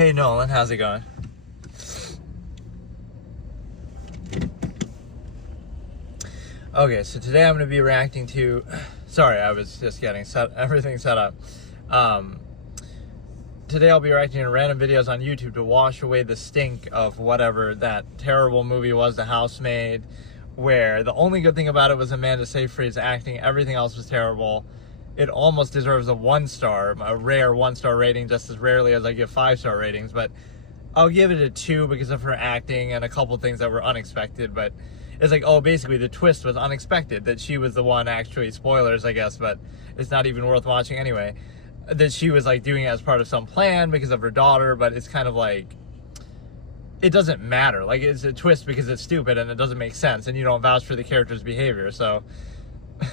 Hey Nolan, how's it going? Okay, so today I'm going to be reacting to... Sorry, I was just getting everything set up. Today I'll be reacting to random videos on YouTube to wash away the stink of whatever that terrible movie was, The Housemaid, where the only good thing about it was Amanda Seyfried's acting. Everything else was terrible. It almost deserves a 1-star, a rare 1-star rating, just as rarely as I give 5-star ratings, but I'll give it a 2 because of her acting and a couple things that were unexpected. But it's like, oh, basically the twist was unexpected, that she was the one, actually, spoilers, I guess, but it's not even worth watching anyway, that she was like doing it as part of some plan because of her daughter. But it's kind of like, it doesn't matter. Like, it's a twist because it's stupid and it doesn't make sense, and you don't vouch for the character's behavior. So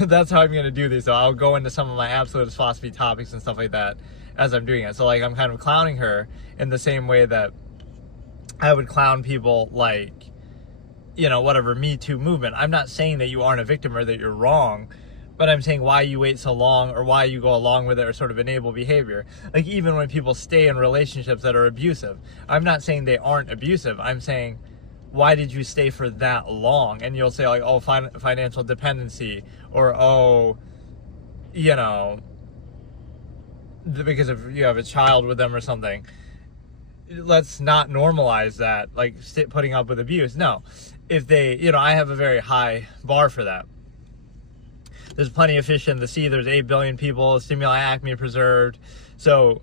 that's how I'm going to do these. So I'll go into some of my absolutist philosophy topics and stuff like that as I'm doing it. So like, I'm kind of clowning her in the same way that I would clown people like, you know, whatever, Me Too movement. I'm not saying that you aren't a victim or that you're wrong, but I'm saying why you wait so long, or why you go along with it, or sort of enable behavior. Like, even when people stay in relationships that are abusive, I'm not saying they aren't abusive. I'm saying, why did you stay for that long? And you'll say like, oh, financial dependency, or oh, you know, because if you have a child with them or something. Let's not normalize that, like putting up with abuse. No, if they, you know, I have a very high bar for that. There's plenty of fish in the sea. There's 8 billion people, stimuli acme preserved. So,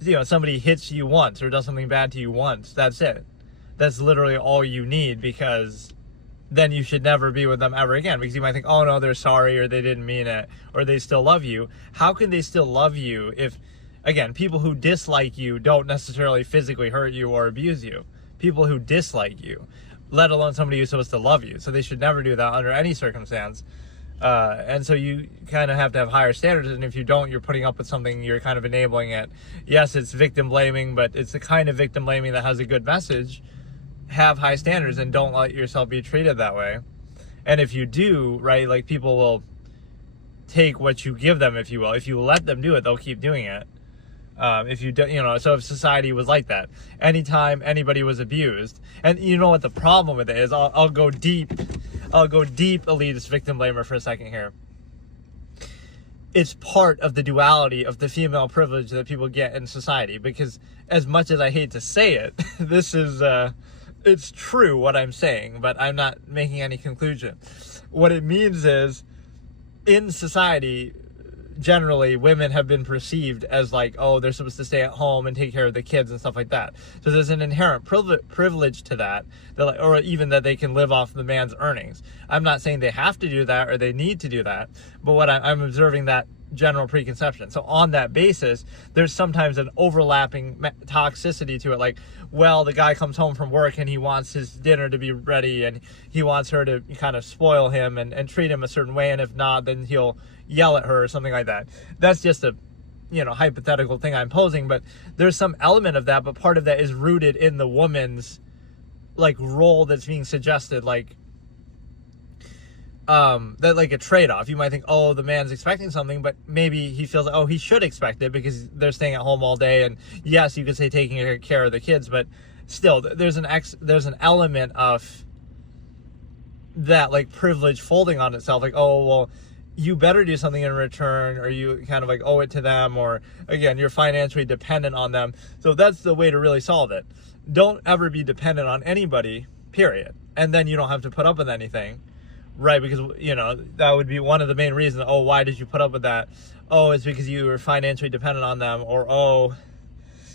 you know, somebody hits you once or does something bad to you once, that's it. That's literally all you need, because then you should never be with them ever again, because you might think, oh no, they're sorry, or they didn't mean it, or they still love you. How can they still love you if, again, people who dislike you don't necessarily physically hurt you or abuse you? People who dislike you, let alone somebody who's supposed to love you. So they should never do that under any circumstance. And so you kind of have to have higher standards, and if you don't, you're putting up with something, you're kind of enabling it. Yes, it's victim blaming, but it's the kind of victim blaming that has a good message. Have high standards and don't let yourself be treated that way. And if you do, right, like, people will take what you give them, if you will. If you let them do it, they'll keep doing it. If you don't, you know, so if society was like that, anytime anybody was abused, and you know what the problem with it is, I'll go deep, elitist victim blamer for a second here. It's part of the duality of the female privilege that people get in society, because as much as I hate to say it, this is, it's true what I'm saying, but I'm not making any conclusion. What it means is, in society, generally, women have been perceived as like, oh, they're supposed to stay at home and take care of the kids and stuff like that. So there's an inherent privilege to that, or even that they can live off the man's earnings. I'm not saying they have to do that or they need to do that, but what I'm observing that general preconception. So on that basis, there's sometimes an overlapping toxicity to it. Like, well, the guy comes home from work and he wants his dinner to be ready, and he wants her to kind of spoil him and treat him a certain way, and if not, then he'll yell at her or something like that. That's just a, you know, hypothetical thing I'm posing, but there's some element of that, but part of that is rooted in the woman's like role that's being suggested, like that, like a trade-off. You might think, oh, the man's expecting something, but maybe he feels like, oh, he should expect it because they're staying at home all day. And yes, you could say taking care of the kids, but still, there's an element of that, like, privilege folding on itself. Like, oh, well, you better do something in return, or you kind of like owe it to them, or again, you're financially dependent on them. So that's the way to really solve it. Don't ever be dependent on anybody, period. And then you don't have to put up with anything. Right, because, you know, that would be one of the main reasons. Oh, why did you put up with that? Oh, it's because you were financially dependent on them. Or, oh,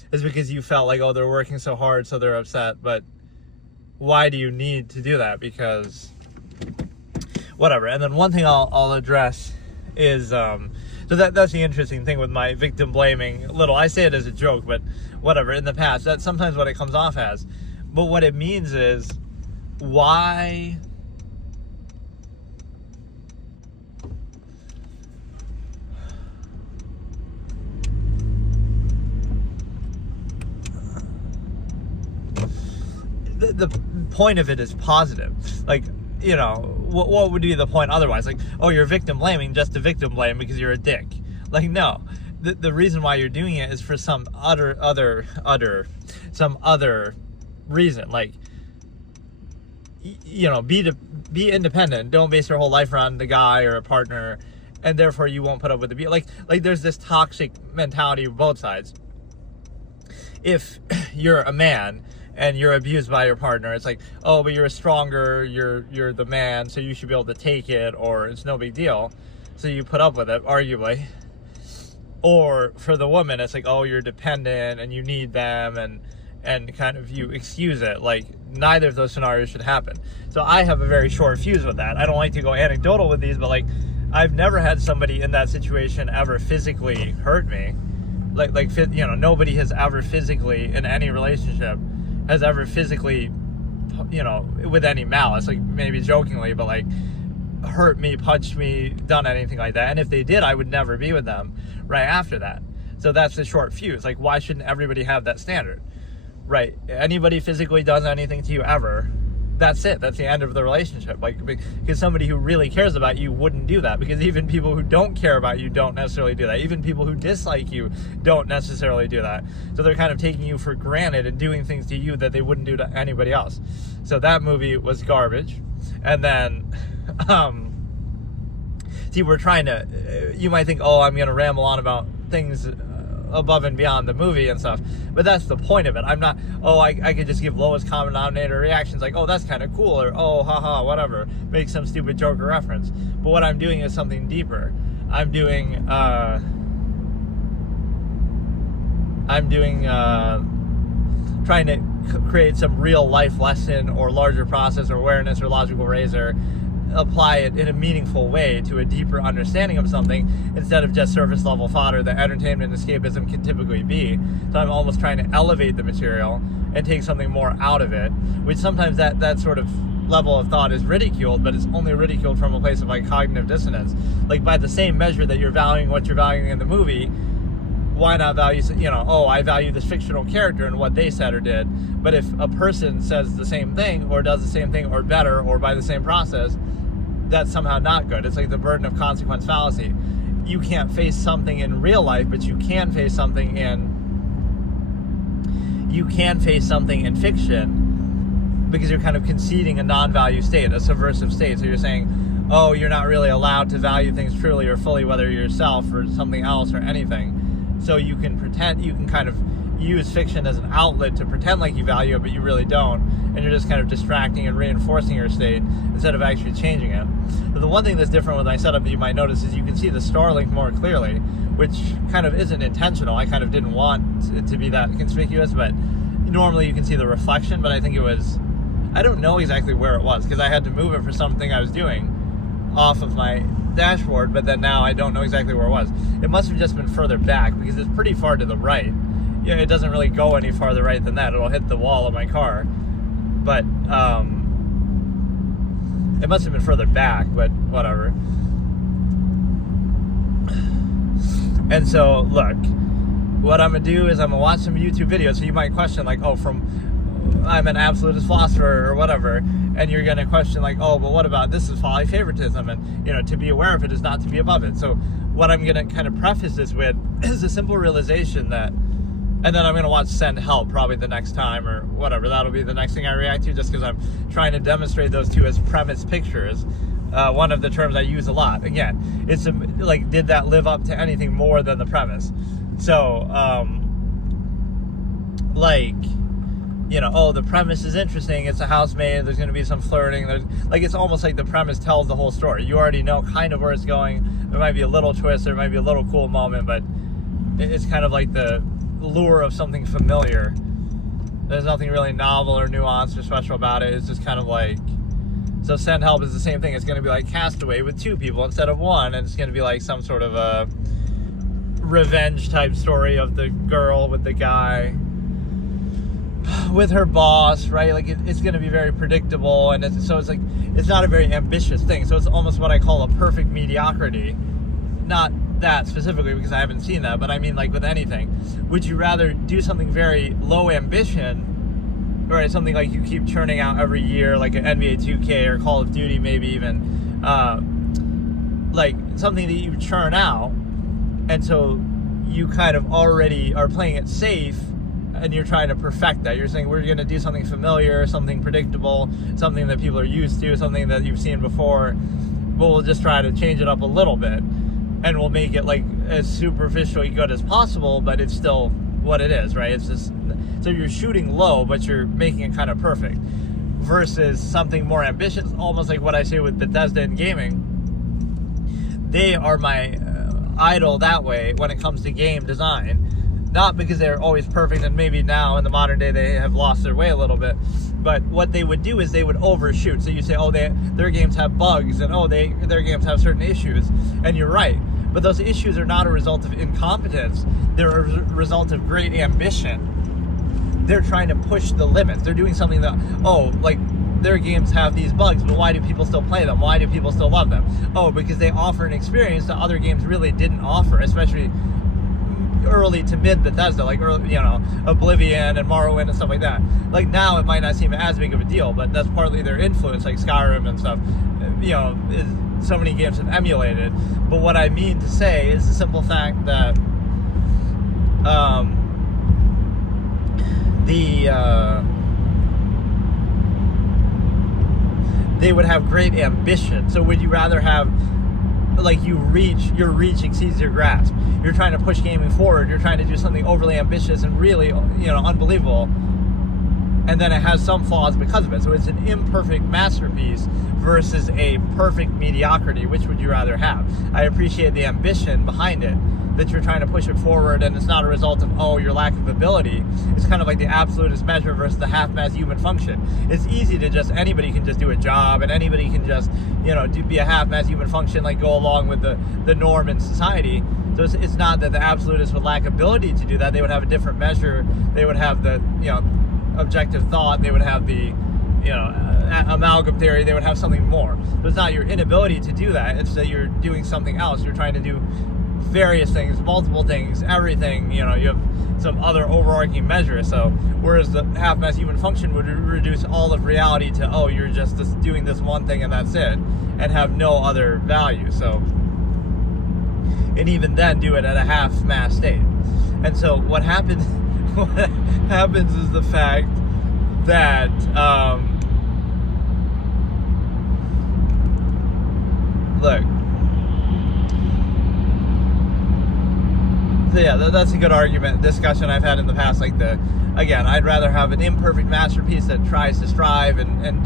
it's because you felt like, oh, they're working so hard, so they're upset. But why do you need to do that? Because whatever. And then one thing I'll address is, so that's the interesting thing with my victim blaming. I say it as a joke, but whatever. In the past, that's sometimes what it comes off as. But what it means is, why... The point of it is positive. Like, you know, what would be the point otherwise? Like, oh, you're victim blaming just to victim blame because you're a dick. Like, no. the reason why you're doing it is for some other reason. Like, you know, be independent. Don't base your whole life around the guy or a partner, and therefore you won't put up with the abuse. Like there's this toxic mentality of both sides. If you're a man and you're abused by your partner, it's like, oh, but you're stronger, you're the man, so you should be able to take it, or it's no big deal, so you put up with it, arguably. Or for the woman, it's like, oh, you're dependent and you need them, and kind of you excuse it. Like, neither of those scenarios should happen. So I have a very short fuse with that. I don't like to go anecdotal with these, but like, I've never had somebody in that situation ever physically hurt me. Like you know, nobody has ever physically, in any relationship, has ever physically, you know, with any malice, like maybe jokingly, but like hurt me, punched me, done anything like that. And if they did, I would never be with them right after that. So that's the short fuse. Like, why shouldn't everybody have that standard? Right? Anybody physically does anything to you ever, that's it. That's the end of the relationship. Like, because somebody who really cares about you wouldn't do that. Because even people who don't care about you don't necessarily do that. Even people who dislike you don't necessarily do that. So they're kind of taking you for granted and doing things to you that they wouldn't do to anybody else. So that movie was garbage. And then, see, we're trying to, you might think, oh, I'm going to ramble on about things above and beyond the movie and stuff, but that's the point of it. I'm not, oh, I could just give lowest common denominator reactions, like, oh, that's kind of cool, or oh, haha, whatever, make some stupid joke or reference. But what I'm doing is something deeper. I'm doing trying to create some real life lesson or larger process or awareness or logical razor, apply it in a meaningful way to a deeper understanding of something, instead of just surface level fodder that entertainment and escapism can typically be. So I'm almost trying to elevate the material and take something more out of it, which sometimes that sort of level of thought is ridiculed, but it's only ridiculed from a place of like cognitive dissonance. Like, by the same measure that you're valuing what you're valuing in the movie, why not value, you know, oh, I value this fictional character and what they said or did. But if a person says the same thing or does the same thing or better or by the same process, that's somehow not good. It's like the burden of consequence fallacy. You can't face something in real life, but you can face something in fiction, because you're kind of conceding a non-value state, a subversive state. So you're saying, oh, you're not really allowed to value things truly or fully, whether you're yourself or something else or anything. So you can pretend, you can kind of use fiction as an outlet to pretend like you value it, but you really don't, and you're just kind of distracting and reinforcing your state instead of actually changing it. But the one thing that's different with my setup that you might notice is you can see the star link more clearly, which kind of isn't intentional. I kind of didn't want it to be that conspicuous, but normally you can see the reflection, but I think it was, I don't know exactly where it was, because I had to move it for something I was doing off of my dashboard, but then now I don't know exactly where it was. It must have just been further back, because it's pretty far to the right. Yeah, it doesn't really go any farther right than that. It'll hit the wall of my car. But it must have been further back, but whatever. And so, look, what I'm going to do is I'm going to watch some YouTube videos. So you might question, like, oh, I'm an absolutist philosopher or whatever. And you're going to question, like, oh, but what about this is folly favoritism? And, you know, to be aware of it is not to be above it. So what I'm going to kind of preface this with is a simple realization that, and then I'm going to watch Send Help probably the next time or whatever. That'll be the next thing I react to, just because I'm trying to demonstrate those two as premise pictures. One of the terms I use a lot. Again, it's like, did that live up to anything more than the premise? So, like, you know, oh, the premise is interesting. It's a housemaid. There's going to be some flirting. It's almost like the premise tells the whole story. You already know kind of where it's going. There might be a little twist. There might be a little cool moment, but it's kind of like the lure of something familiar. There's nothing really novel or nuanced or special about it. It's just kind of like, so Send Help is the same thing. It's going to be like Castaway with two people instead of one, and it's going to be like some sort of a revenge type story of the girl with the guy with her boss, right? Like, it's going to be very predictable, and it's like, it's not a very ambitious thing. So it's almost what I call a perfect mediocrity. Not that specifically, because I haven't seen that, but I mean, like, with anything, would you rather do something very low ambition, or something like you keep churning out every year, like an NBA 2K or Call of Duty, maybe even, like something that you churn out, and so you kind of already are playing it safe, and you're trying to perfect that. You're saying we're going to do something familiar, something predictable, something that people are used to, something that you've seen before, but we'll just try to change it up a little bit, and we'll make it like as superficially good as possible, but it's still what it is, right? It's just, so you're shooting low, but you're making it kind of perfect, versus something more ambitious, almost like what I say with Bethesda and gaming. They are my idol that way when it comes to game design. Not because they're always perfect, and maybe now in the modern day they have lost their way a little bit, but what they would do is they would overshoot. So you say, oh, their games have bugs, and oh, their games have certain issues, and you're right. But those issues are not a result of incompetence. They're a result of great ambition. They're trying to push the limits. They're doing something that, like their games have these bugs, but why do people still play them? Why do people still love them? Oh, because they offer an experience that other games really didn't offer, especially early to mid Bethesda, like early, Oblivion and Morrowind and stuff like that. Like now it might not seem as big of a deal, but that's partly their influence, like Skyrim and stuff. So many games have emulated. But what I mean to say is the simple fact that they would have great ambition. So would you rather have, like, your reach exceeds your grasp? You're trying to push gaming forward. You're trying to do something overly ambitious and really, unbelievable. And then it has some flaws because of it. So it's an imperfect masterpiece versus a perfect mediocrity. Which would you rather have? I appreciate the ambition behind it, that you're trying to push it forward, and it's not a result of, your lack of ability. It's kind of like the absolutist measure versus the half-mass human function. It's easy to anybody can just do a job, and anybody can just, be a half-mass human function, like go along with the norm in society. So it's not that the absolutists would lack ability to do that. They would have a different measure. They would have the, objective thought. They would have the, amalgam theory. They would have something more. But it's not your inability to do that. It's that you're doing something else. You're trying to do various things, multiple things, everything. You have some other overarching measure. So whereas the half-mass human function would reduce all of reality to, you're just doing this one thing and that's it, and have no other value. So, and even then do it at a half-mass state. And so what happens is the fact that look, yeah, that's a good argument, discussion I've had in the past. Like again, I'd rather have an imperfect masterpiece that tries to strive and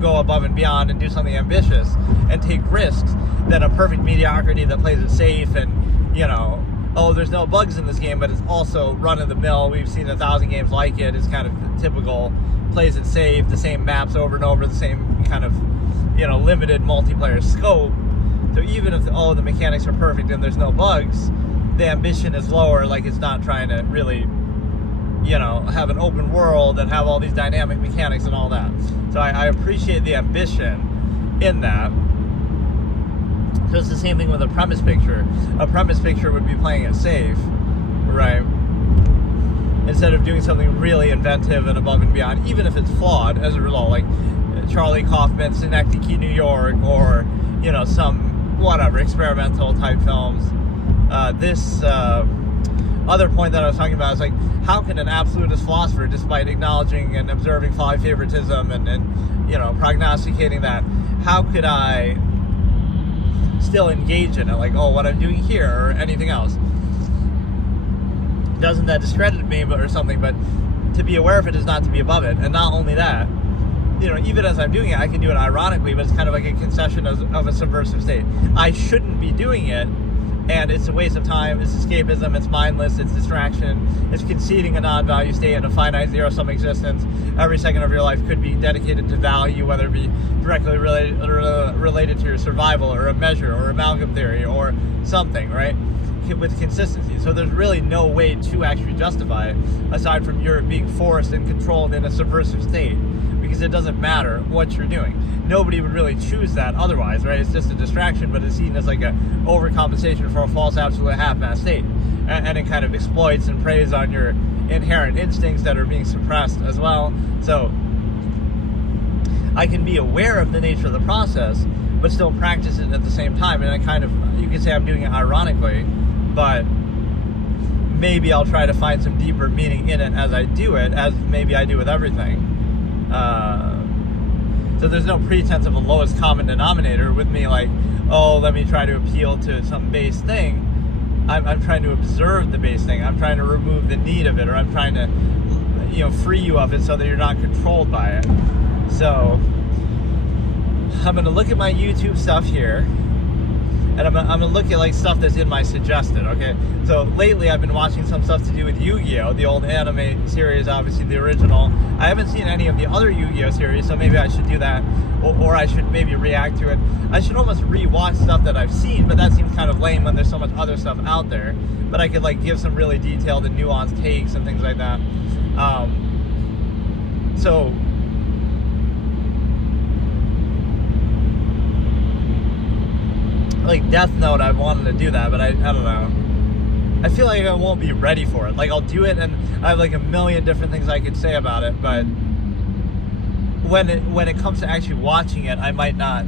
go above and beyond and do something ambitious and take risks than a perfect mediocrity that plays it safe and, there's no bugs in this game, but it's also run-of-the-mill. We've seen 1,000 games like it. It's kind of typical, plays it safe, the same maps over and over, the same kind of, limited multiplayer scope. So even if the mechanics are perfect and there's no bugs, the ambition is lower. Like, it's not trying to really, have an open world and have all these dynamic mechanics and all that. So I appreciate the ambition in that. So it's the same thing with a premise picture. A premise picture would be playing it safe, right? Instead of doing something really inventive and above and beyond, even if it's flawed as a result, like Charlie Kaufman's Synecdoche, New York, or, some whatever experimental type films. This other point that I was talking about is like, how can an absolutist philosopher, despite acknowledging and observing favoritism and prognosticating that, how could I still engage in it? Like, what I'm doing here or anything else, doesn't that discredit me or something? But to be aware of it is not to be above it. And not only that, even as I'm doing it, I can do it ironically, but it's kind of like a concession of a subversive state. I shouldn't be doing it, and it's a waste of time, it's escapism, it's mindless, it's distraction, it's conceding a non-value state in a finite zero-sum existence. Every second of your life could be dedicated to value, whether it be directly related to your survival, or a measure, or amalgam theory, or something, right? With consistency. So there's really no way to actually justify it, aside from your being forced and controlled in a subversive state, because it doesn't matter what you're doing. Nobody would really choose that otherwise, right? It's just a distraction, but it's seen as like a overcompensation for a false absolute half-mass state. And it kind of exploits and preys on your inherent instincts that are being suppressed as well. So I can be aware of the nature of the process, but still practice it at the same time. And I kind of, you could say I'm doing it ironically, but maybe I'll try to find some deeper meaning in it as I do it, as maybe I do with everything. So there's no pretense of a lowest common denominator with me, like, oh, let me try to appeal to some base thing. I'm trying to observe the base thing. I'm trying to remove the need of it, or I'm trying to, free you of it so that you're not controlled by it. So I'm going to look at my YouTube stuff here, and I'm going to look at like stuff that's in my suggested, okay? So lately I've been watching some stuff to do with Yu-Gi-Oh! The old anime series, obviously the original. I haven't seen any of the other Yu-Gi-Oh! Series, so maybe I should do that, or I should maybe react to it. I should almost re-watch stuff that I've seen, but that seems kind of lame when there's so much other stuff out there. But I could like give some really detailed and nuanced takes and things like that. So like Death Note, I wanted to do that, but I don't know. I feel like I won't be ready for it. Like I'll do it, and I have like a million different things I could say about it, but when it comes to actually watching it, I might not,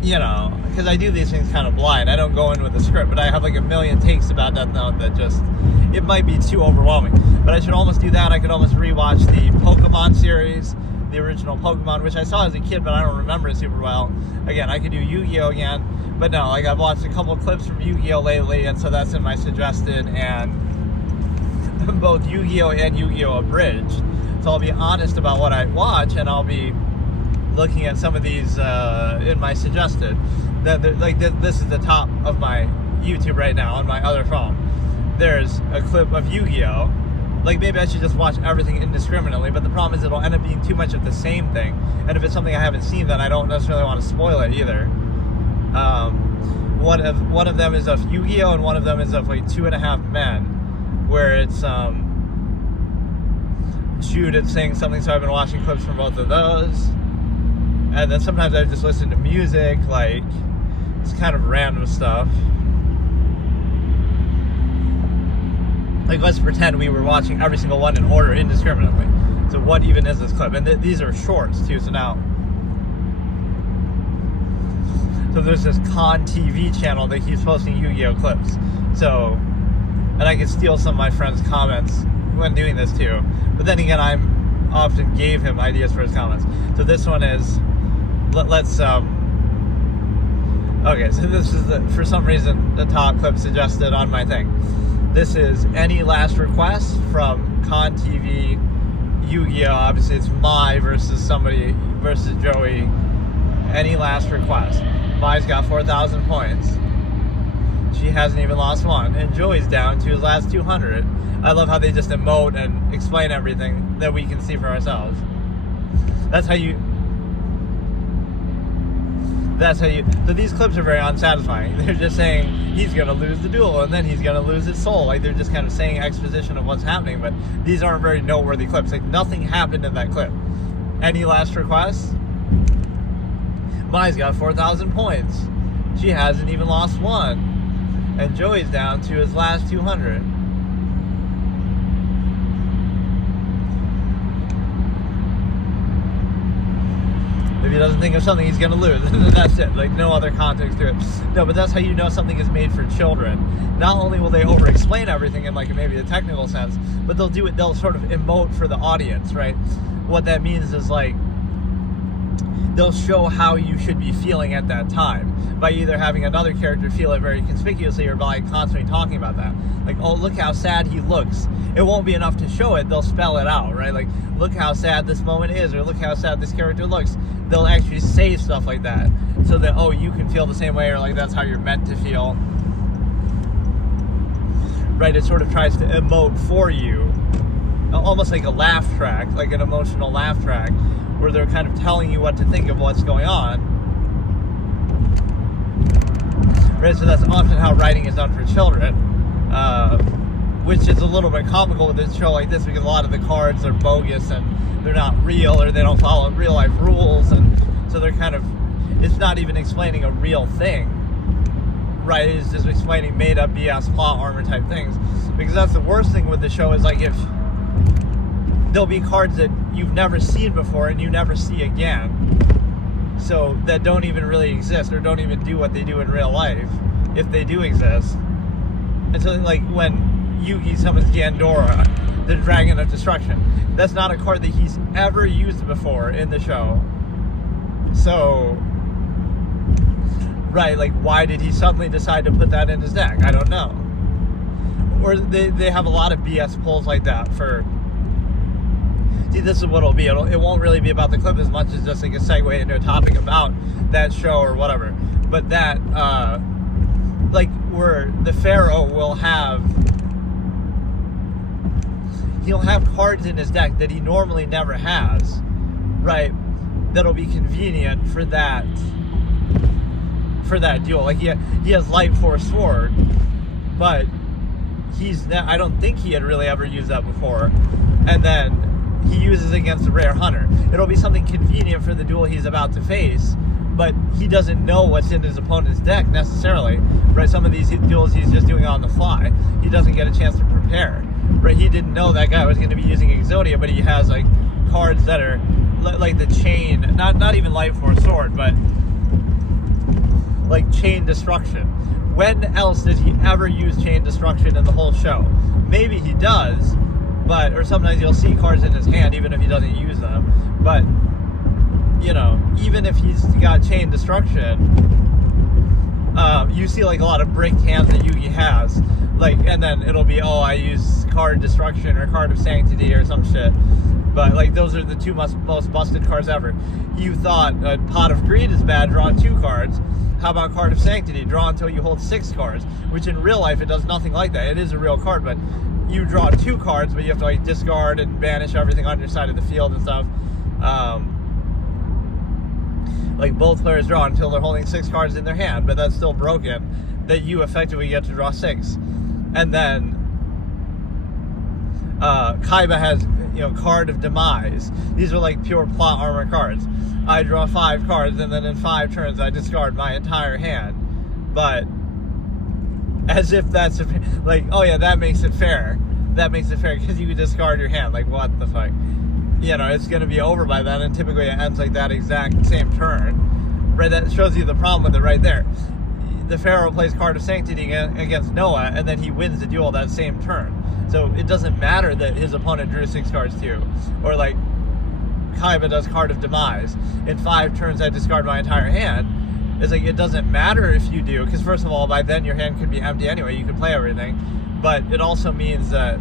because I do these things kind of blind. I don't go in with a script, but I have like a million takes about Death Note that just, it might be too overwhelming. But I should almost do that. I could almost rewatch the Pokemon series, the original Pokemon, which I saw as a kid, but I don't remember it super well. Again, I could do Yu-Gi-Oh! Again, but no, like I've watched a couple clips from Yu-Gi-Oh! Lately, and so that's in my suggested, and both Yu-Gi-Oh! And Yu-Gi-Oh! Abridged. So I'll be honest about what I watch, and I'll be looking at some of these in my suggested. This is the top of my YouTube right now on my other phone. There's a clip of Yu-Gi-Oh! Like maybe I should just watch everything indiscriminately, but the problem is it'll end up being too much of the same thing. And if it's something I haven't seen, then I don't necessarily want to spoil it either. One of them is of Yu-Gi-Oh! And one of them is of like 2.5 Men, where it's Judith saying something, so I've been watching clips from both of those. And then sometimes I just listen to music, like it's kind of random stuff. Like let's pretend we were watching every single one in order indiscriminately. So what even is this clip? And these are shorts too, so now. So there's this Con TV channel that keeps posting Yu-Gi-Oh! Clips. So, and I can steal some of my friends' comments when doing this too. But then again, I often gave him ideas for his comments. So this one is, let's okay, so this is for some reason the top clip suggested on my thing. This is Any Last Requests from Con TV Yu-Gi-Oh! Obviously it's Mai versus somebody versus Joey. Any Last Request. Mai's got 4,000 points. She hasn't even lost one, and Joey's down to his last 200. I love how they just emote and explain everything that we can see for ourselves. That's how you, so these clips are very unsatisfying. They're just saying he's going to lose the duel and then he's going to lose his soul. Like they're just kind of saying exposition of what's happening, but these aren't very noteworthy clips. Like nothing happened in that clip. Any last requests? Mai's got 4,000 points. She hasn't even lost one. And Joey's down to his last 200. If he doesn't think of something, he's going to lose. That's it. Like, no other context to it. No, but that's how you know something is made for children. Not only will they over-explain everything in, like, maybe a technical sense, but they'll sort of emote for the audience, right? What that means is, like, they'll show how you should be feeling at that time by either having another character feel it very conspicuously or by constantly talking about that. Like, oh, look how sad he looks. It won't be enough to show it. They'll spell it out, right? Like, look how sad this moment is, or look how sad this character looks. They'll actually say stuff like that so that, oh, you can feel the same way, or like that's how you're meant to feel. Right? It sort of tries to emote for you. Almost like a laugh track, like an emotional laugh track, where they're kind of telling you what to think of what's going on. Right? So that's often how writing is done for children. Which is a little bit comical with a show like this because a lot of the cards are bogus and they're not real, or they don't follow real life rules, and so they're kind of, it's not even explaining a real thing, right? It's just explaining made up BS plot armor type things, because that's the worst thing with the show is like if there'll be cards that you've never seen before and you never see again, so that don't even really exist or don't even do what they do in real life, if they do exist. And so, like, when Yugi summons Gandora, the Dragon of Destruction, that's not a card that he's ever used before in the show. So, right, like, why did he suddenly decide to put that in his deck? I don't know. Or they have a lot of BS pulls like that for... See, this is what it'll be. It won't really be about the clip as much as just like a segue into a topic about that show or whatever. But that, like, where the Pharaoh will have... He'll have cards in his deck that he normally never has, right? That'll be convenient for that duel. Like, he has Light Force Sword, but I don't think he had really ever used that before. And then he uses it against a rare hunter. It'll be something convenient for the duel he's about to face, but he doesn't know what's in his opponent's deck necessarily, right? Some of these duels he's just doing on the fly. He doesn't get a chance to prepare, right? He didn't know that guy was going to be using Exodia, but he has like cards that are like the Chain, not even Light Force Sword, but like Chain Destruction. When else did he ever use Chain Destruction in the whole show? Maybe he does, or sometimes you'll see cards in his hand even if he doesn't use them. But, you know, even if he's got Chain Destruction, you see like a lot of bricked hands that Yugi has. Like, and then it'll be, oh, I use Card Destruction or Card of Sanctity or some shit. But, like, those are the two most busted cards ever. You thought Pot of Greed is bad, draw 2 cards. How about Card of Sanctity? Draw until you hold 6 cards, which in real life, it does nothing like that. It is a real card, but you draw 2 cards, but you have to, like, discard and banish everything on your side of the field and stuff. Like, both players draw until they're holding 6 cards in their hand, but that's still broken, that you effectively get to draw 6. And then Kaiba has, you know, Card of Demise. These are like pure plot armor cards. I draw 5 cards, and then in 5 turns I discard my entire hand. But as if that's like, oh yeah, that makes it fair. That makes it fair because you can discard your hand. Like, what the fuck? You know, it's gonna be over by then, and typically it ends like that exact same turn. Right? That shows you the problem with it right there. The Pharaoh plays Card of Sanctity against Noah, and then he wins the duel that same turn. So it doesn't matter that his opponent drew 6 cards too. Or like Kaiba does Card of Demise. In 5 turns I discard my entire hand. It's like, it doesn't matter if you do, because first of all, by then your hand could be empty anyway, you could play everything. But it also means that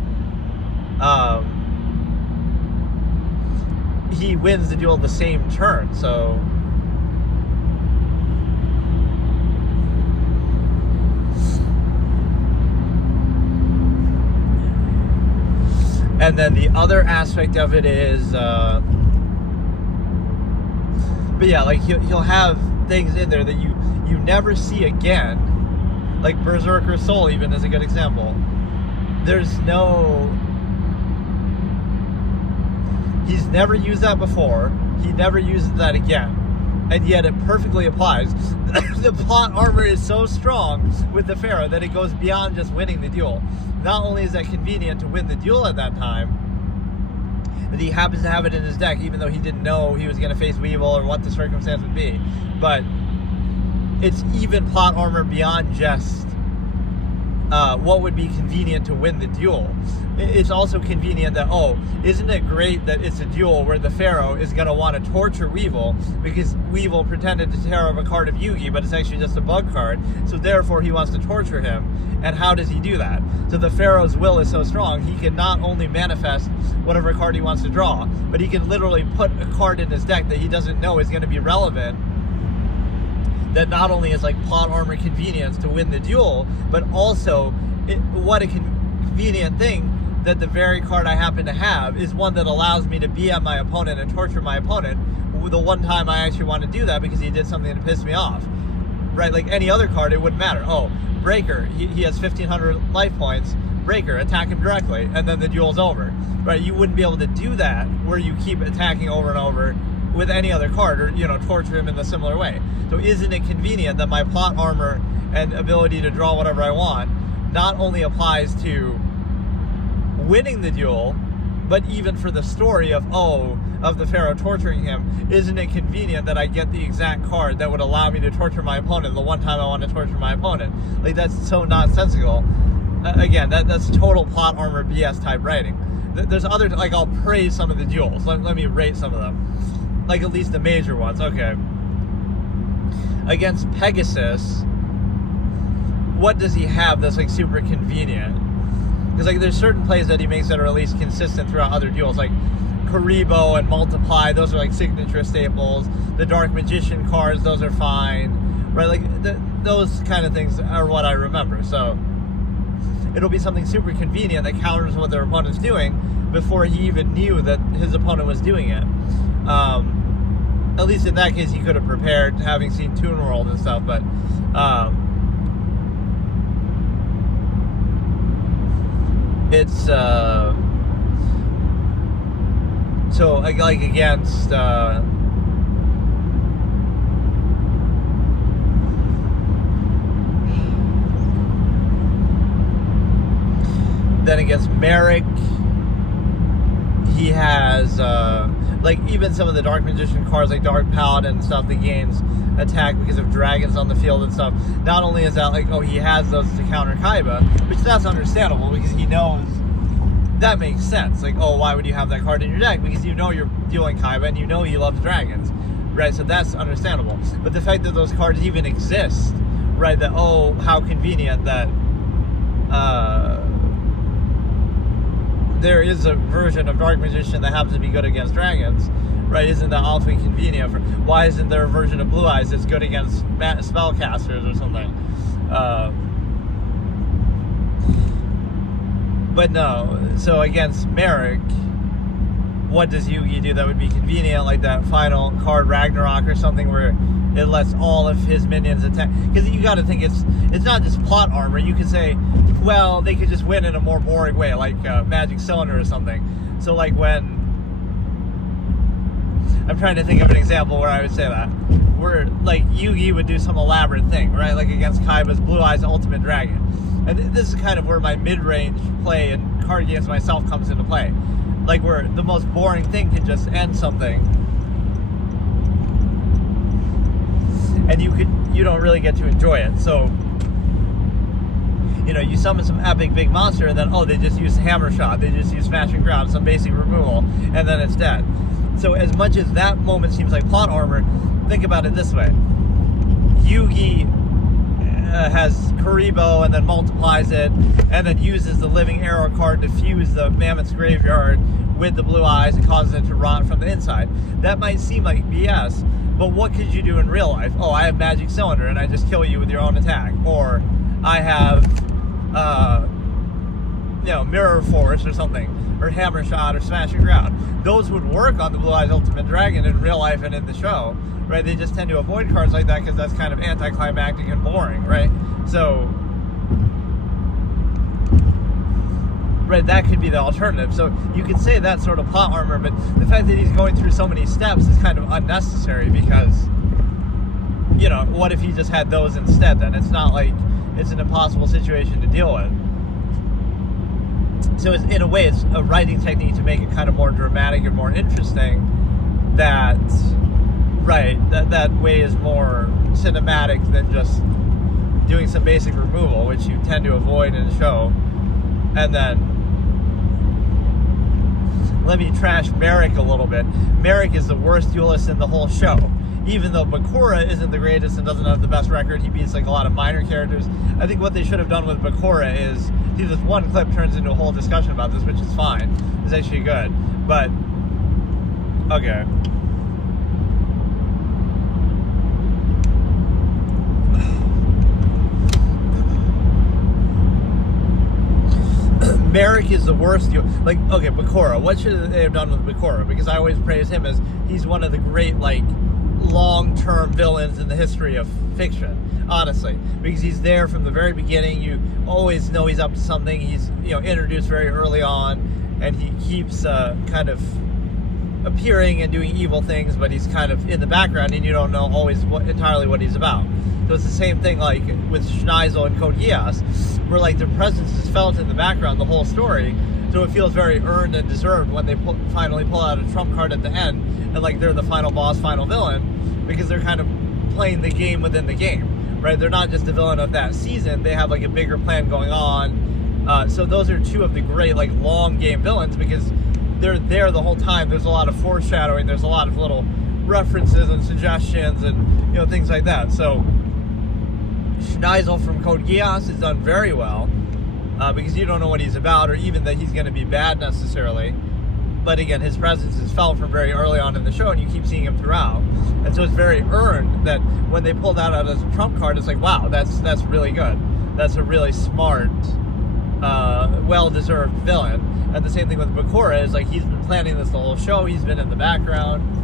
he wins the duel the same turn, so... And then the other aspect of it is, but yeah, like he'll have things in there that you never see again. Like Berserker Soul even is a good example. He's never used that before. He never uses that again. And yet it perfectly applies. The plot armor is so strong with the Pharaoh that it goes beyond just winning the duel. Not only is that convenient to win the duel at that time, that he happens to have it in his deck, even though he didn't know he was going to face Weevil or what the circumstance would be. But it's even plot armor beyond just what would be convenient to win the duel. It's also convenient that, oh, isn't it great that it's a duel where the Pharaoh is going to want to torture Weevil because Weevil pretended to tear up a card of Yugi, but it's actually just a bug card, so therefore he wants to torture him. And how does he do that? So the Pharaoh's will is so strong, he can not only manifest whatever card he wants to draw, but he can literally put a card in his deck that he doesn't know is going to be relevant, that not only is like plot armor convenience to win the duel, but also what a convenient thing that the very card I happen to have is one that allows me to BM my opponent and torture my opponent the one time I actually want to do that because he did something to piss me off. Right? Like any other card, it wouldn't matter. Oh, Breaker, he has 1,500 life points. Breaker, attack him directly, and then the duel's over. Right? You wouldn't be able to do that where you keep attacking over and over with any other card, or, you know, torture him in a similar way. So isn't it convenient that my plot armor and ability to draw whatever I want not only applies to winning the duel, but even for the story of the Pharaoh torturing him, isn't it convenient that I get the exact card that would allow me to torture my opponent the one time I want to torture my opponent? Like, that's so nonsensical. again, that's total plot armor BS type writing. There's other, like, I'll praise some of the duels. Let me rate some of them. Like, at least the major ones. Okay. Against Pegasus, what does he have that's, like, super convenient? Because, like, there's certain plays that he makes that are at least consistent throughout other duels. Like, Karibo and Multiply, those are, like, signature staples. The Dark Magician cards, those are fine. Right? Like, those kind of things are what I remember. So it'll be something super convenient that counters what their opponent's doing before he even knew that his opponent was doing it. At least in that case, he could have prepared, having seen Toon World and stuff. But it's so like against then against Merrick, he has like even some of the Dark Magician cards like Dark Paladin and stuff that gains attack because of dragons on the field and stuff. Not only is that like, oh, he has those to counter Kaiba, which that's understandable because he knows that makes sense. Like, oh, why would you have that card in your deck? Because you know you're dealing Kaiba and you know he loves dragons, right? So that's understandable. But the fact that those cards even exist, right? That, oh, how convenient that there is a version of Dark Magician that happens to be good against dragons, right? Isn't that awfully convenient? Why isn't there a version of Blue Eyes that's good against spellcasters or something? But no, so against Merrick, what does Yugi do that would be convenient? Like that final card Ragnarok or something where it lets all of his minions attack. Because you got to think it's not just plot armor. You could say, well, they could just win in a more boring way, like Magic Cylinder or something. So like when, I'm trying to think of an example where I would say that, where like Yugi would do some elaborate thing, right? Like against Kaiba's Blue Eyes Ultimate Dragon. And this is kind of where my mid-range play and card games myself comes into play. Like where the most boring thing can just end something. And you don't really get to enjoy it. So, you know, you summon some epic big monster and then, oh, they just use Hammer Shot, they just use Smashing Ground, some basic removal, and then it's dead. So as much as that moment seems like plot armor, think about it this way. Yugi has Karibo and then multiplies it, and then uses the Living Arrow card to fuse the Mammoth's Graveyard with the Blue Eyes and causes it to rot from the inside. That might seem like BS, but what could you do in real life? Oh, I have Magic Cylinder and I just kill you with your own attack. Or I have, Mirror Force or something, or Hammer Shot or Smashing Ground. Those would work on the Blue Eyes Ultimate Dragon in real life and in the show, right? They just tend to avoid cards like that because that's kind of anticlimactic and boring, right? So, right, that could be the alternative. So you could say that's sort of plot armor, but the fact that he's going through so many steps is kind of unnecessary because, you know, what if he just had those instead then? It's not like it's an impossible situation to deal with. So in a way, it's a writing technique to make it kind of more dramatic and more interesting. That way is more cinematic than just doing some basic removal, which you tend to avoid in a show. And then let me trash Merrick a little bit. Merrick is the worst duelist in the whole show. Even though Bakura isn't the greatest and doesn't have the best record, he beats like a lot of minor characters. I think what they should have done with Bakura is, see, this one clip turns into a whole discussion about this, which is fine. It's actually good. But, okay. Merrick is the worst. Like, okay, Bakura. What should they have done with Bakura? Because I always praise him as he's one of the great, like, long-term villains in the history of fiction, honestly. Because he's there from the very beginning. You always know he's up to something. He's, introduced very early on, and he keeps kind of appearing and doing evil things, but he's kind of in the background, and you don't know always entirely what he's about. So it's the same thing like with Schneisel and Code Geass, where like their presence is felt in the background the whole story, so it feels very earned and deserved when they finally pull out a trump card at the end, and like they're the final boss, final villain, because they're kind of playing the game within the game, right? They're not just the villain of that season, they have like a bigger plan going on, So those are two of the great, like, long game villains, because they're there the whole time. There's a lot of foreshadowing. There's a lot of little references and suggestions and, things like that. So Schneisel from Code Geass is done very well, because you don't know what he's about, or even that he's going to be bad necessarily. But again, his presence is felt from very early on in the show, and you keep seeing him throughout. And so it's very earned that when they pull that out as a trump card, it's like, wow, that's really good. That's a really smart, well-deserved villain. And the same thing with Bakura is, like, he's been planning this the whole show. He's been in the background.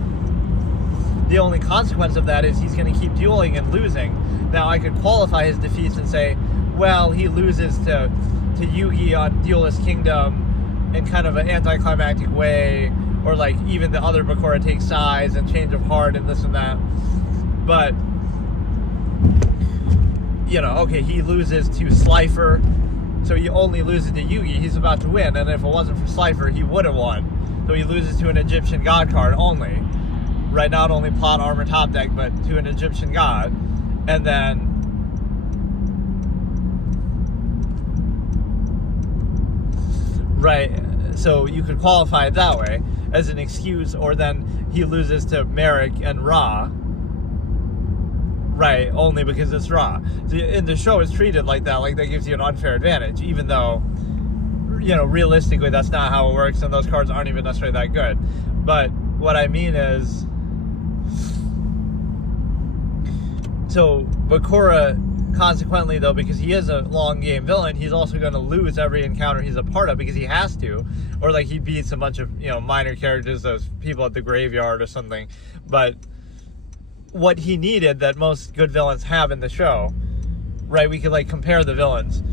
The only consequence of that is he's going to keep dueling and losing. Now, I could qualify his defeats and say, well, he loses to Yugi on Duelist Kingdom in kind of an anticlimactic way, or like even the other Bakura takes sides and change of heart and this and that. But, okay, he loses to Slifer, so he only loses to Yugi. He's about to win, and if it wasn't for Slifer, he would have won. So he loses to an Egyptian god card only. Right, not only plot armor top deck, but to an Egyptian god. And then right, so you could qualify it that way as an excuse, or then he loses to Merrick and Ra, right, only because it's Ra. And the show is treated like that gives you an unfair advantage, even though, realistically that's not how it works, and those cards aren't even necessarily that good. But what I mean is, so Bakura, consequently, though, because he is a long game villain, he's also going to lose every encounter he's a part of, because he has to, or like he beats a bunch of minor characters, those people at the graveyard or something. But what he needed that most good villains have in the show, right? We could like compare the villains.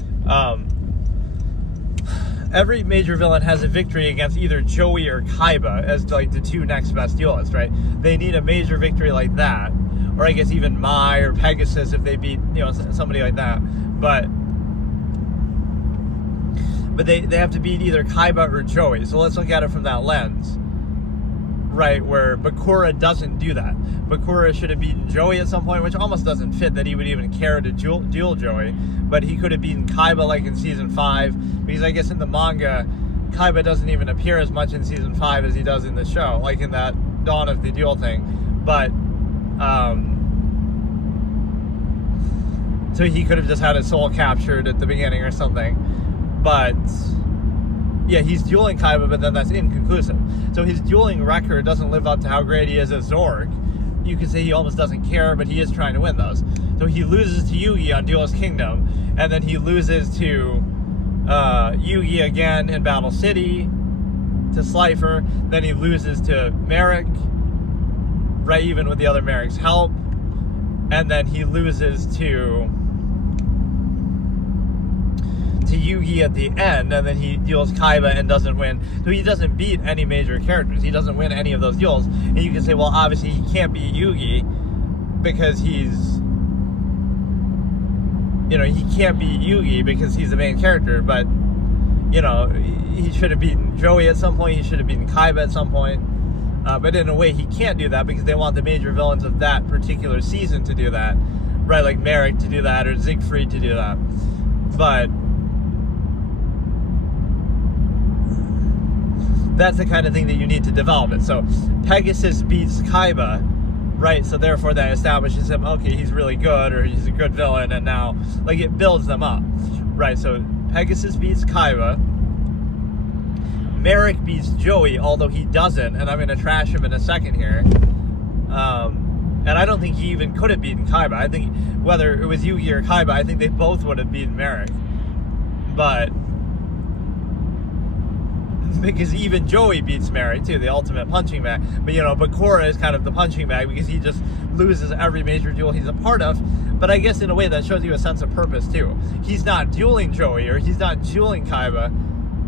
Every major villain has a victory against either Joey or Kaiba as like the two next best duelists, right? They need a major victory like that, or I guess even Mai or Pegasus if they beat somebody like that. But they have to beat either Kaiba or Joey. So let's look at it from that lens, right? Where Bakura doesn't do that. Bakura should have beaten Joey at some point, which almost doesn't fit that he would even care to duel Joey. But he could have beaten Kaiba like in season 5, because I guess in the manga, Kaiba doesn't even appear as much in season 5 as he does in the show, like in that Dawn of the Duel thing. But so he could have just had his soul captured at the beginning or something. But yeah, he's dueling Kaiba, but then that's inconclusive. So his dueling record doesn't live up to how great he is as Zork. You could say he almost doesn't care, but he is trying to win those. So he loses to Yugi on Duelist Kingdom, and then he loses to Yugi again in Battle City, to Slifer. Then he loses to Merrick, right, even with the other Merrick's help. And then he loses to Yugi at the end, and then he duels Kaiba and doesn't win. So he doesn't beat any major characters. He doesn't win any of those duels. And you can say, well, obviously he can't beat Yugi because he's, he can't beat Yugi because he's the main character. But, he should have beaten Joey at some point. He should have beaten Kaiba at some point. But in a way, he can't do that because they want the major villains of that particular season to do that. Right, like Merrick to do that, or Siegfried to do that. But that's the kind of thing that you need to develop it. So Pegasus beats Kaiba, right? So therefore that establishes him, okay, he's really good, or he's a good villain, and now, like, it builds them up, right? So Pegasus beats Kaiba. Merrick beats Joey, although he doesn't, and I'm going to trash him in a second here. And I don't think he even could have beaten Kaiba. I think whether it was Yugi or Kaiba, I think they both would have beaten Merrick. But because even Joey beats Merrick too, the ultimate punching bag. But Bakura is kind of the punching bag because he just loses every major duel he's a part of. But I guess in a way that shows you a sense of purpose too. He's not dueling Joey, or he's not dueling Kaiba.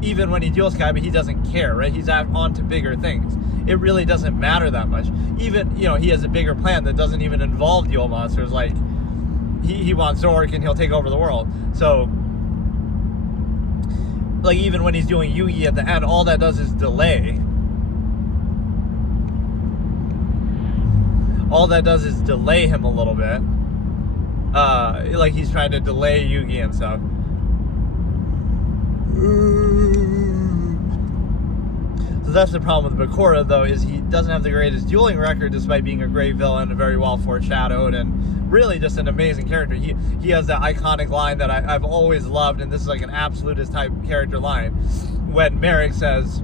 Even when he duels Kaiba, he doesn't care, right? He's on to bigger things. It really doesn't matter that much. Even, he has a bigger plan that doesn't even involve duel monsters. Like, he wants Zork and he'll take over the world. So, like, even when he's doing Yugi at the end, all that does is delay. All that does is delay him a little bit. Like, he's trying to delay Yugi and stuff. So that's the problem with Bakura, though, is he doesn't have the greatest dueling record despite being a great villain, very well foreshadowed, and really just an amazing character. He has that iconic line that I've always loved, and this is like an absolutist type character line, when Merrick says,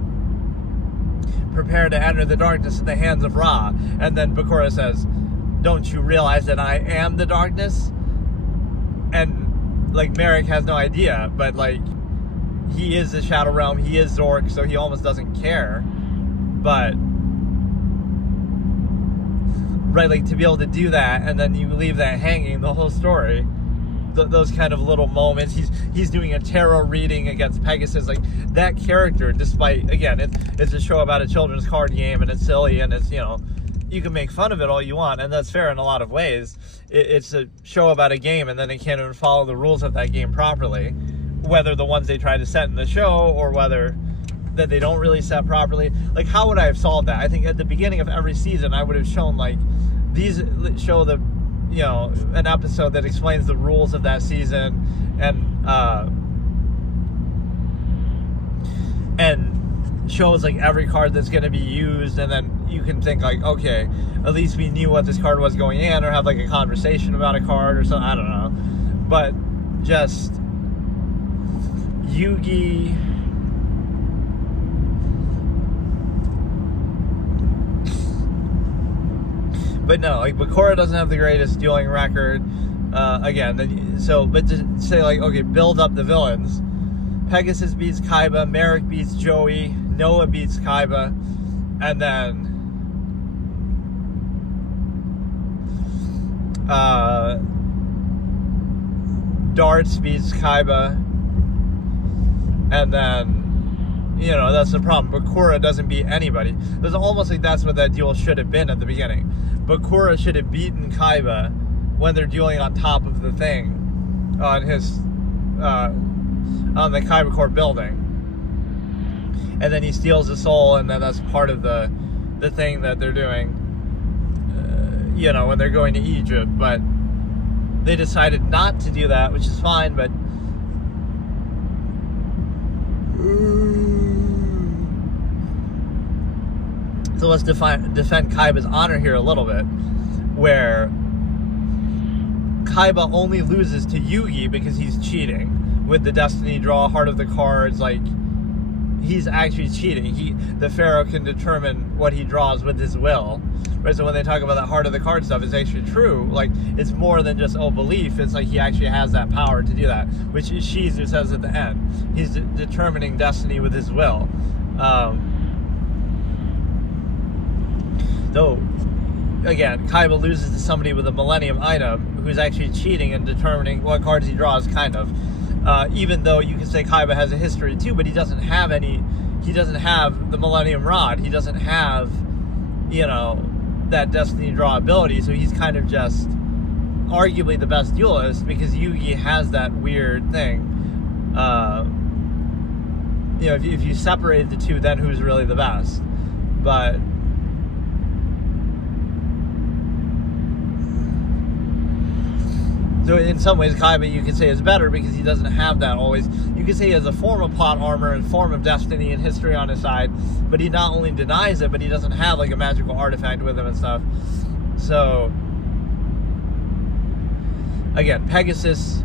"Prepare to enter the darkness in the hands of Ra," and then Bakura says, "Don't you realize that I am the darkness?" And like Merrick has no idea, but like he is the Shadow Realm, he is Zork, so he almost doesn't care. But right, like to be able to do that and then you leave that hanging the whole story, those kind of little moments. He's doing a tarot reading against Pegasus, like that character, despite, again, it's a show about a children's card game and it's silly and it's, you know, you can make fun of it all you want, and that's fair in a lot of ways. It's a show about a game, and then they can't even follow the rules of that game properly, whether the ones they try to set in the show or whether that they don't really set properly. Like, how would I have solved that? I think at the beginning of every season I would have shown, like, show the, you know, an episode that explains the rules of that season and shows like every card that's going to be used, and then you can think like, okay, at least we knew what this card was going in, or have like a conversation about a card or something. I don't know, but just Yugi, but no, like Bakura doesn't have the greatest dueling record. Again, so, but to say like, okay, build up the villains. Pegasus beats Kaiba, Merrick beats Joey, Noah beats Kaiba, and then Darts beats Kaiba, and then, you know, that's the problem. Bakura doesn't beat anybody. It's almost like that's what that duel should have been at the beginning. Bakura should have beaten Kaiba when they're dueling on top of the thing, on his, on the Kaiba Core building. And then he steals the soul, and then that's part of the thing that they're doing, you know, when they're going to Egypt. But they decided not to do that, which is fine, but so let's defend Kaiba's honor here a little bit, where Kaiba only loses to Yugi because he's cheating with the Destiny Draw, Heart of the Cards. Like, he's actually cheating. The Pharaoh can determine what he draws with his will, right? So when they talk about that Heart of the Card stuff, it's actually true. Like, it's more than just belief. It's like he actually has that power to do that, which Shizu says at the end. He's determining destiny with his will. So again, Kaiba loses to somebody with a Millennium item who's actually cheating and determining what cards he draws, kind of. Even though you can say Kaiba has a history too, but he doesn't have the Millennium Rod. He doesn't have, you know, that Destiny Draw ability, so he's kind of just arguably the best duelist because Yugi has that weird thing. You know, if you separate the two, then who's really the best? But so in some ways, Kaiba, you could say, is better because he doesn't have that always. You could say he has a form of plot armor and form of destiny and history on his side, but he not only denies it, but he doesn't have like a magical artifact with him and stuff. So again, Pegasus,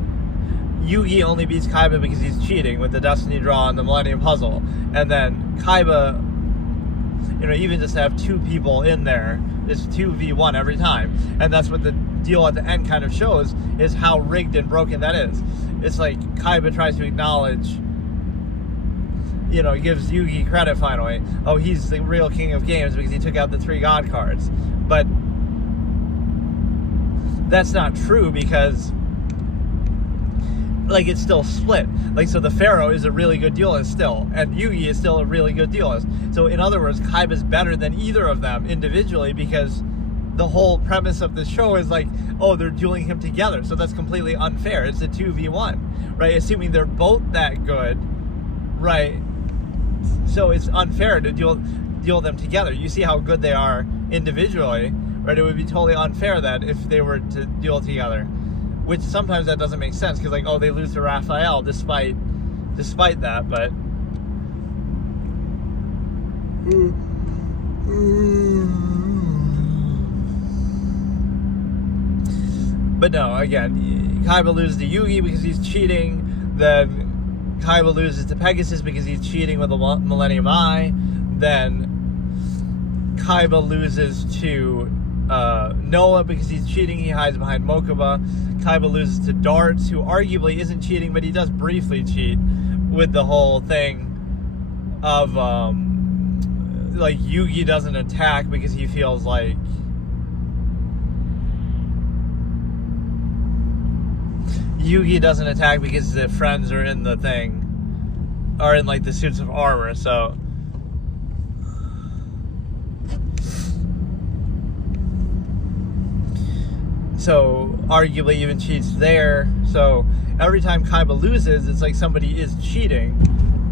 Yugi only beats Kaiba because he's cheating with the Destiny Draw and the Millennium Puzzle. And then Kaiba, you know, even just have two people in there, it's 2v1 every time. And that's what the deal at the end kind of shows, is how rigged and broken that is. It's like Kaiba tries to acknowledge, you know, gives Yugi credit finally. Oh, he's the real king of games because he took out the 3 god cards. But that's not true because, like, it's still split. Like, so the Pharaoh is a really good duelist still, and Yugi is still a really good duelist. So in other words, Kaiba's better than either of them individually because the whole premise of the show is like, oh, they're dueling him together. So that's completely unfair. It's a 2v1, right? Assuming they're both that good, right? So it's unfair to duel them together. You see how good they are individually, right? It would be totally unfair that if they were to duel together, which sometimes that doesn't make sense because, like, oh, they lose to Raphael despite despite that, but no, again, Kaiba loses to Yugi because he's cheating, then Kaiba loses to Pegasus because he's cheating with the Millennium Eye, then Kaiba loses to Noah because he's cheating, he hides behind Mokuba. Kaiba loses to Darts, who arguably isn't cheating, but he does briefly cheat with the whole thing of like Yugi doesn't attack because he feels like the friends are in the thing, are in like the suits of armor, so arguably even cheats there. So every time Kaiba loses, it's like somebody is cheating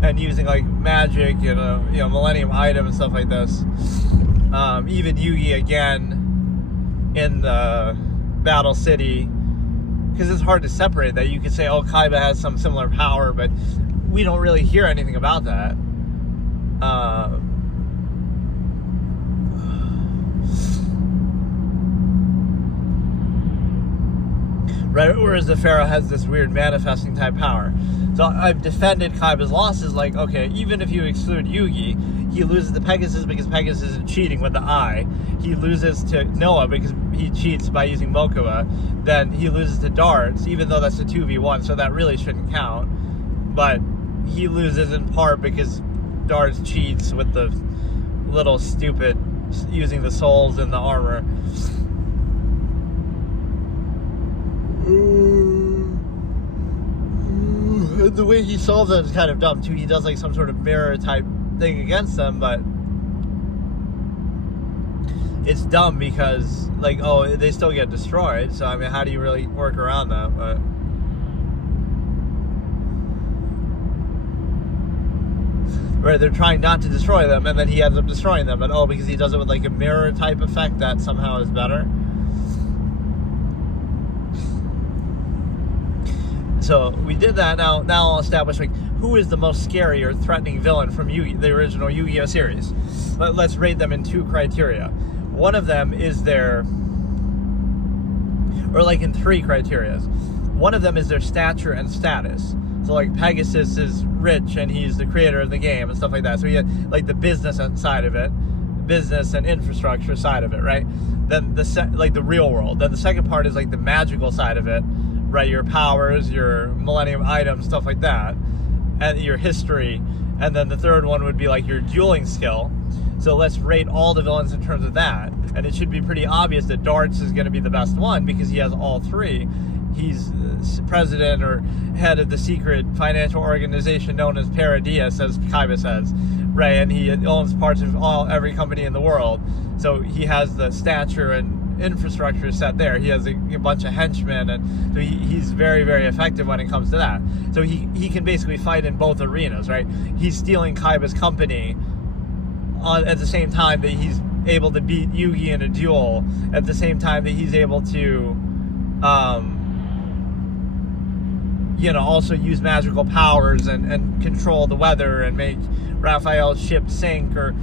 and using like magic and Millennium item and stuff like this. Even Yugi again in the Battle City, because it's hard to separate that. You could say, oh, Kaiba has some similar power, but we don't really hear anything about that. Right, whereas the Pharaoh has this weird manifesting type power. So I've defended Kaiba's losses, like, okay, even if you exclude Yugi, he loses to Pegasus because Pegasus is cheating with the eye. He loses to Noah because he cheats by using Mokuba. Then he loses to Darts, even though that's a 2v1, so that really shouldn't count. But he loses in part because Darts cheats with the little stupid, using the souls in the armor. The way he solves it is kind of dumb too. He does like some sort of mirror type thing against them, but it's dumb because like, oh, they still get destroyed. So I mean, how do you really work around that? But right, they're trying not to destroy them, and then he ends up destroying them. But because he does it with like a mirror type effect, that somehow is better. So we did that. Now I'll establish like who is the most scary or threatening villain from the original Yu-Gi-Oh series. Let's rate them in 2 criteria. One of them is their, or like in 3 criteria. One of them is their stature and status. So like Pegasus is rich and he's the creator of the game and stuff like that. So he had like the business side of it, business and infrastructure side of it, right? Then like the real world. Then the second part is like the magical side of it. Right, your powers, your Millennium items, stuff like that, and your history. And then the third one would be like your dueling skill. So let's rate all the villains in terms of that. And it should be pretty obvious that Darts is going to be the best one because he has all 3. He's president or head of the secret financial organization known as Paradias, as Kaiba says, right? And he owns parts of every company in the world. So he has the stature and infrastructure set there. He has a bunch of henchmen, and so he's very, very effective when it comes to that. So he can basically fight in both arenas, right? He's stealing Kaiba's company at the same time that he's able to beat Yugi in a duel, at the same time that he's able to also use magical powers and control the weather and make Raphael's ship sink, or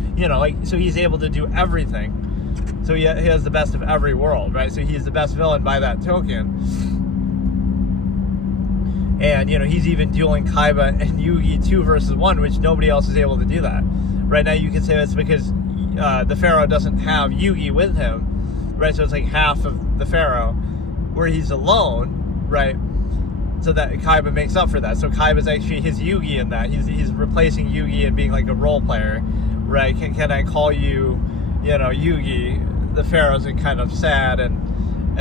so he's able to do everything. So he has the best of every world, right? So he's the best villain by that token. And, he's even dueling Kaiba and Yugi 2 versus 1, which nobody else is able to do that. Right now you can say that's because the Pharaoh doesn't have Yugi with him, right? So it's like half of the Pharaoh, where he's alone, right? So that Kaiba makes up for that. So Kaiba's actually his Yugi in that. He's replacing Yugi and being like a role player, right? Can I call you, Yugi? The Pharaohs are kind of sad and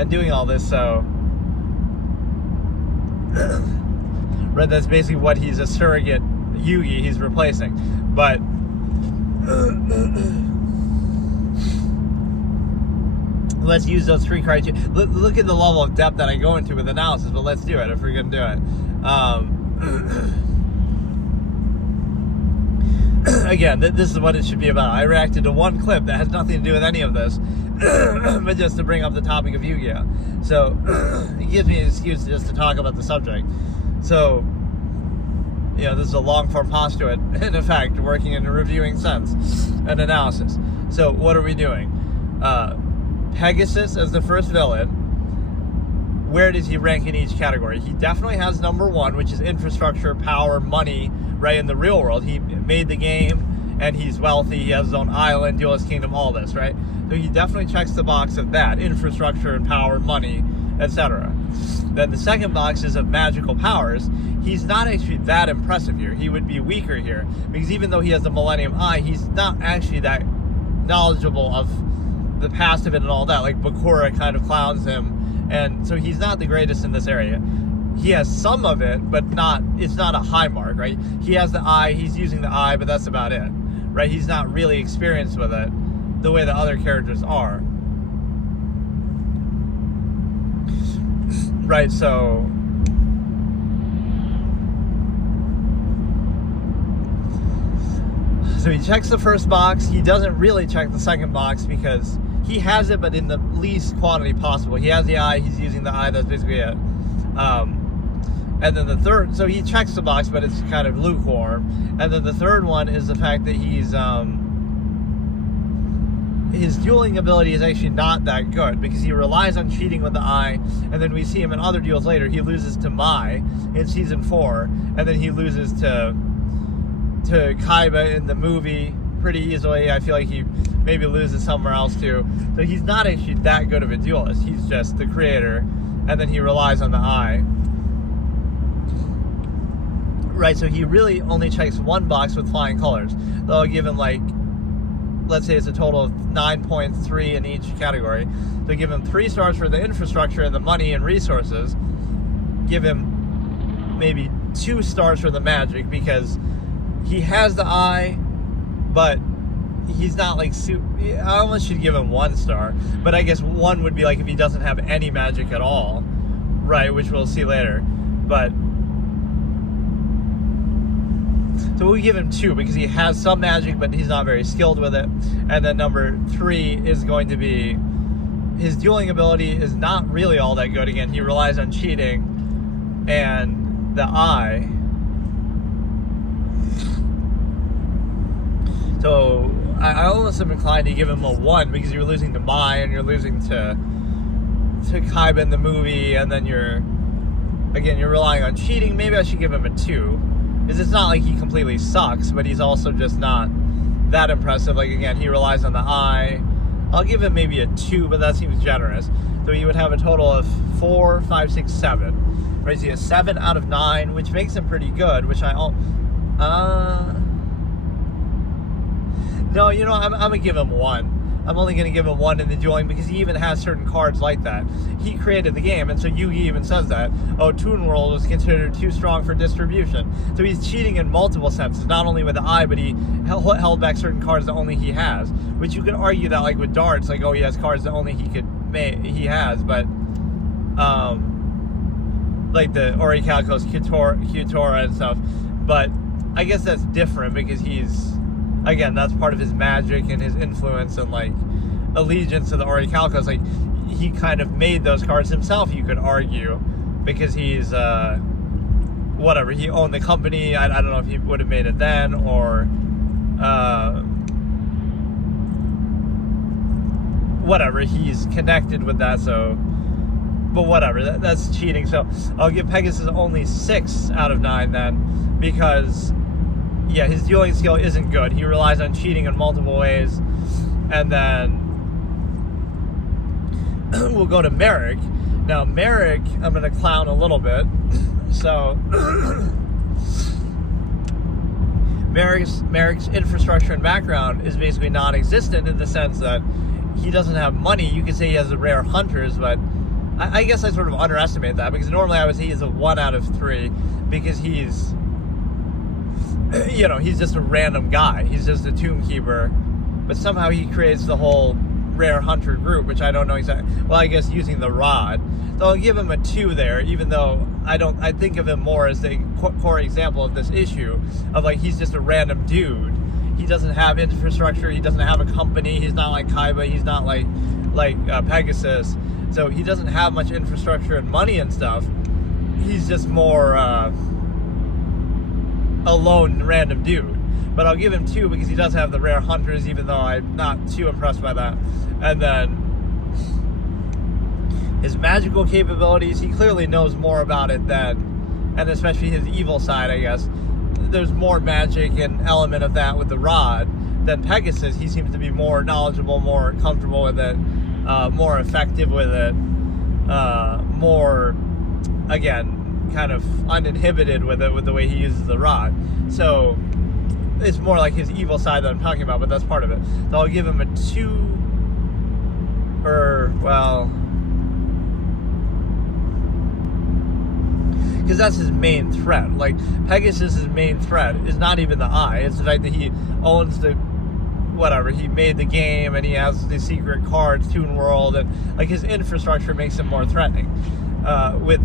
doing all this, so right, that's basically what he's a surrogate Yugi he's replacing. But let's use those 3 criteria. Look at the level of depth that I go into with analysis, but let's do it if we're gonna do it. Again, this is what it should be about. I reacted to one clip that has nothing to do with any of this, but just to bring up the topic of Yu-Gi-Oh! So, it gives me an excuse just to talk about the subject. So, this is a long-form postulate, in effect, working in a reviewing sense and analysis. So what are we doing? Pegasus as the first villain, where does he rank in each category? He definitely has number one, which is infrastructure, power, money, right, in the real world. He made the game, and he's wealthy, he has his own island, duelist kingdom, all this, right? So he definitely checks the box of that, infrastructure and power, money, etc. Then the second box is of magical powers. He's not actually that impressive here. He would be weaker here, because even though he has the Millennium Eye, he's not actually that knowledgeable of the past of it and all that. Like, Bakura kind of clowns him, and so he's not the greatest in this area. He has some of it, but it's not a high mark, right? He has the eye, he's using the eye, but that's about it, right? He's not really experienced with it the way the other characters are. Right, so he checks the first box. He doesn't really check the second box because he has it, but in the least quantity possible. He has the eye, he's using the eye, that's basically it. And then the third, so he checks the box, but it's kind of lukewarm. And then the third one is the fact that his dueling ability is actually not that good, because he relies on cheating with the eye, and then we see him in other duels later. He loses to Mai in season 4, and then he loses to Kaiba in the movie pretty easily. I feel like he maybe loses somewhere else too. So he's not actually that good of a duelist. He's just the creator, and then he relies on the eye. Right, so he really only checks one box with flying colors. They'll give him, like, let's say it's a total of 9.3 in each category. They'll give him 3 stars for the infrastructure and the money and resources. Give him maybe 2 stars for the magic, because he has the eye, but he's not like I almost should give him 1 star. But I guess 1 would be like if he doesn't have any magic at all, right? Which we'll see later. But so we'll give him 2 because he has some magic, but he's not very skilled with it. And then number 3 is going to be his dueling ability is not really all that good. Again, he relies on cheating and the eye. So I almost am inclined to give him a 1 because you're losing to Mai and you're losing to Kaiba in the movie, and then you're relying on cheating. Maybe I should give him a 2. Because it's not like he completely sucks, but he's also just not that impressive. Like, again, he relies on the eye. I'll give him maybe a 2, but that seems generous. So he would have a total of 4, 5, 6, 7. Right, so he has 7 out of 9, which makes him pretty good, which no, I'm going to give him 1. I'm only going to give him 1 in the dueling because he even has certain cards like that. He created the game, and so Yugi even says that. Oh, Toon World was considered too strong for distribution. So he's cheating in multiple senses, not only with the eye, but he held back certain cards that only he has. Which you could argue that, like with darts, like, oh, he has cards that only he has, but like the Orichalcos, Kyutora and stuff. But I guess that's different because again, that's part of his magic and his influence and, like, allegiance to the Orichalcos. Like, he kind of made those cards himself, you could argue, because he's, whatever, he owned the company. I don't know if he would have made it then, or, whatever, he's connected with that, so, but whatever, that's cheating. So I'll give Pegasus only 6 out of 9 then, because yeah, his dueling skill isn't good. He relies on cheating in multiple ways. And then we'll go to Merrick. Now, Merrick, I'm going to clown a little bit. So, Merrick's infrastructure and background is basically non-existent in the sense that he doesn't have money. You could say he has the rare hunters, but I guess I sort of underestimate that, because normally I would say he's a 1 out of 3 because he's just a random guy. He's just a tomb keeper, but somehow he creates the whole rare hunter group, which I don't know exactly. Well, I guess using the rod. So I'll give him a 2 there, even though I think of him more as the core example of this issue of, like, he's just a random dude. He doesn't have infrastructure. He doesn't have a company. He's not like Kaiba. He's not like Pegasus. So he doesn't have much infrastructure and money and stuff. He's just more a lone random dude. But I'll give him 2 because he does have the rare hunters, even though I'm not too impressed by that. And then his magical capabilities, he clearly knows more about it than, and especially his evil side, I guess. There's more magic and element of that with the rod than Pegasus. He seems to be more knowledgeable, more comfortable with it, more effective with it, more, again, kind of uninhibited with it, with the way he uses the rod. So it's more like his evil side that I'm talking about, but that's part of it. So I'll give him a 2, because that's his main threat. Like, Pegasus's main threat is not even the eye. It's the fact that he owns the, whatever, he made the game and he has the secret cards, Toon World, and like his infrastructure makes him more threatening. With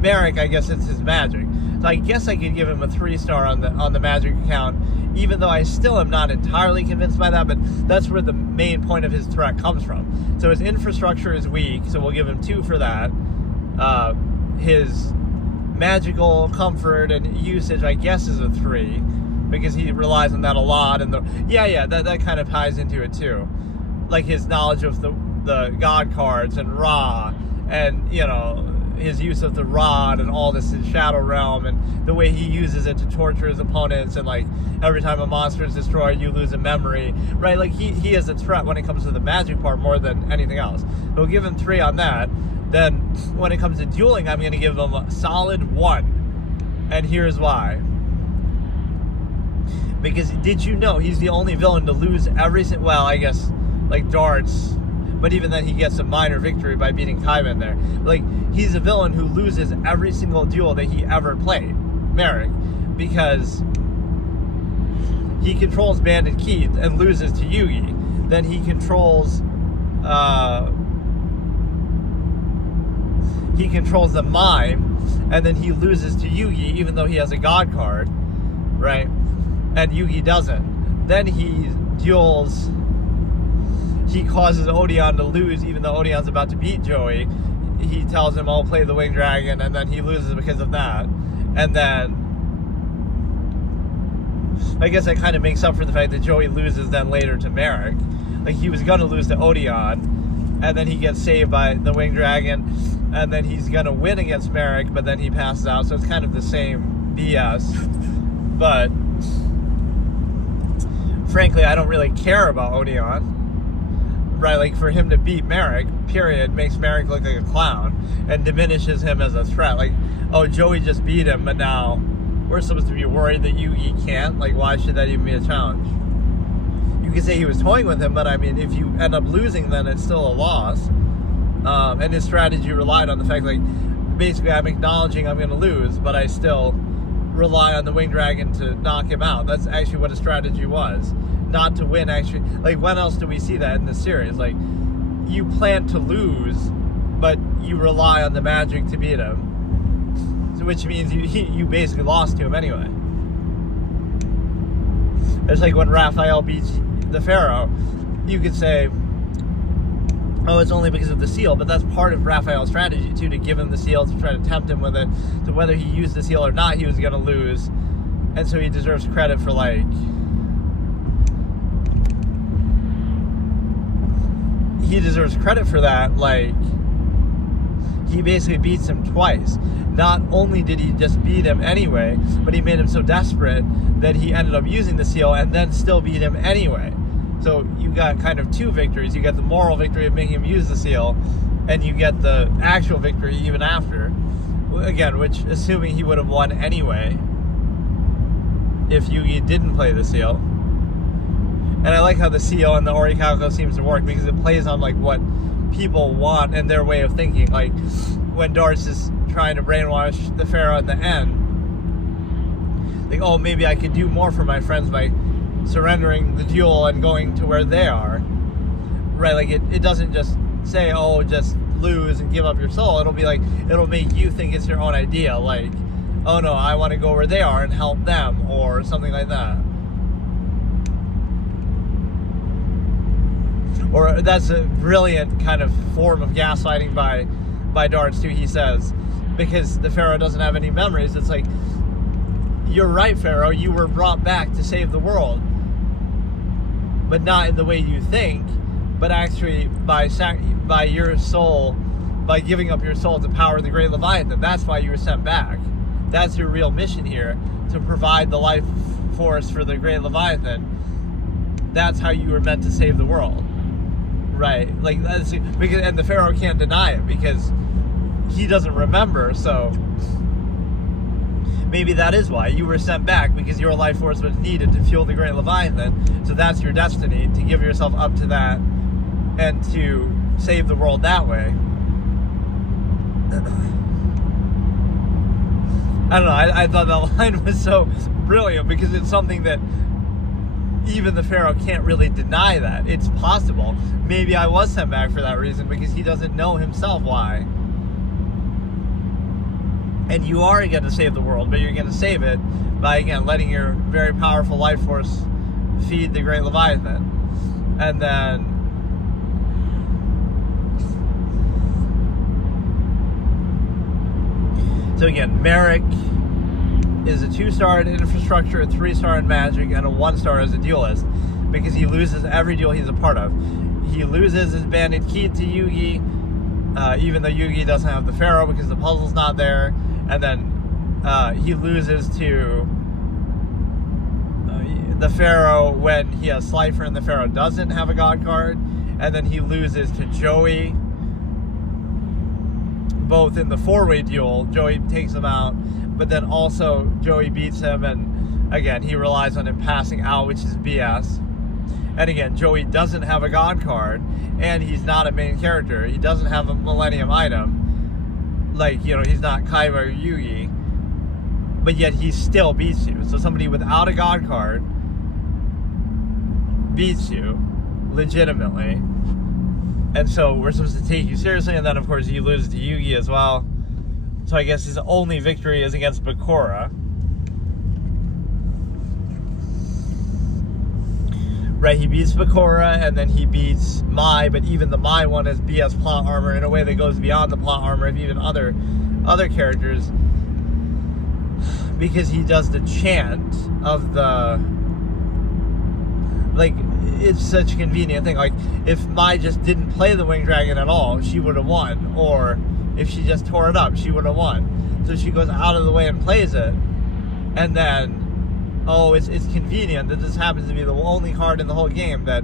Merrick, I guess it's his magic. So I guess I could give him a 3-star on the magic account, even though I still am not entirely convinced by that, but that's where the main point of his threat comes from. So his infrastructure is weak, so we'll give him 2 for that. His magical comfort and usage, I guess, is a 3, because he relies on that a lot, and that kind of ties into it too. Like his knowledge of the god cards and Ra, and his use of the rod and all this in Shadow Realm, and the way he uses it to torture his opponents, and like every time a monster is destroyed you lose a memory, right? Like he is a threat when it comes to the magic part more than anything else. We'll give him 3 on that. Then when it comes to dueling, I'm going to give him a solid 1, and here's why. Because did you know he's the only villain to lose every single, well, I guess like Darts, but even then he gets a minor victory by beating Kaiban there. Like, he's a villain who loses every single duel that he ever played, Merrick, because he controls Bandit Keith and loses to Yugi. Then he controls the Mime, and then he loses to Yugi even though he has a god card, right? And Yugi doesn't. Then he duels, he causes Odeon to lose even though Odeon's about to beat Joey. He tells him, I'll play the Winged Dragon, and then he loses because of that. And then I guess that kind of makes up for the fact that Joey loses then later to Merrick. Like, he was going to lose to Odeon, and then he gets saved by the Winged Dragon, and then he's going to win against Merrick, but then he passes out. So it's kind of the same BS. But frankly, I don't really care about Odeon. Right, like, for him to beat Merrick, period, makes Merrick look like a clown and diminishes him as a threat. Like, oh, Joey just beat him, but now we're supposed to be worried that Yugi can't? Like, why should that even be a challenge? You could say he was toying with him, but I mean, if you end up losing, then it's still a loss. And his strategy relied on the fact, like, basically I'm acknowledging I'm going to lose, but I still rely on the Winged Dragon to knock him out. That's actually what his strategy was. Not to win, actually. Like, when else do we see that in this series? Like, you plan to lose, but you rely on the magic to beat him. So, which means you basically lost to him anyway. It's like when Raphael beats the Pharaoh. You could say, oh, it's only because of the seal, but that's part of Raphael's strategy, too, to give him the seal, to try to tempt him with it. So whether he used the seal or not, he was going to lose. And so he deserves credit for, like, that. Like, he basically beats him twice. Not only did he just beat him anyway, but he made him so desperate that he ended up using the seal and then still beat him anyway. So you got kind of 2 victories. You get the moral victory of making him use the seal, and you get the actual victory even after. Again, which, assuming he would have won anyway if Yugi didn't play the seal. And I like how the seal and the Orichalco seems to work, because it plays on, like, what people want and their way of thinking. Like, when Darts is trying to brainwash the Pharaoh at the end, like, oh, maybe I could do more for my friends by surrendering the duel and going to where they are. Right, like, it doesn't just say, oh, just lose and give up your soul. It'll be like, it'll make you think it's your own idea. Like, oh, no, I want to go where they are and help them, or something like that. Or that's a brilliant kind of form of gaslighting by Darts too, he says, because the Pharaoh doesn't have any memories. It's like, you're right, Pharaoh, you were brought back to save the world, but not in the way you think, but actually by your soul, by giving up your soul to power the great Leviathan. That's why you were sent back. That's your real mission here, to provide the life force for the great Leviathan. That's how you were meant to save the world, right? Like, that's because, and the Pharaoh can't deny it because he doesn't remember. So maybe that is why you were sent back, because your life force was needed to fuel the great Leviathan. So that's your destiny, to give yourself up to that and to save the world that way. I don't know, I thought that line was so brilliant, because it's something that even the Pharaoh can't really deny that. It's possible. Maybe I was sent back for that reason, because he doesn't know himself why. And you are going to save the world, but you're going to save it by, again, letting your very powerful life force feed the great Leviathan. And then so again, Merrick is a 2-star in infrastructure, a 3-star in magic, and a 1-star as a duelist, because he loses every duel he's a part of. He loses his bandit key to Yugi, even though Yugi doesn't have the Pharaoh because the puzzle's not there. And then he loses to the Pharaoh when he has Slifer and the Pharaoh doesn't have a god card. And then he loses to Joey, both in the 4-way duel. Joey takes him out, but then also Joey beats him, and again, he relies on him passing out, which is BS. And again, Joey doesn't have a god card, and he's not a main character. He doesn't have a Millennium item. Like, you know, he's not Kaiba or Yugi, but yet he still beats you. So somebody without a god card beats you legitimately, and so we're supposed to take you seriously. And then of course you lose to Yugi as well, so I guess his only victory is against Bakura, right? He beats Bakura, and then he beats Mai, but even the Mai one is BS plot armor in a way that goes beyond the plot armor of even other characters, because he does the chant of the, like, it's such a convenient thing. Like, if Mai just didn't play the Winged Dragon at all, she would have won, or if she just tore it up, she would have won. So she goes out of the way and plays it, and then, oh, it's convenient that this happens to be the only card in the whole game that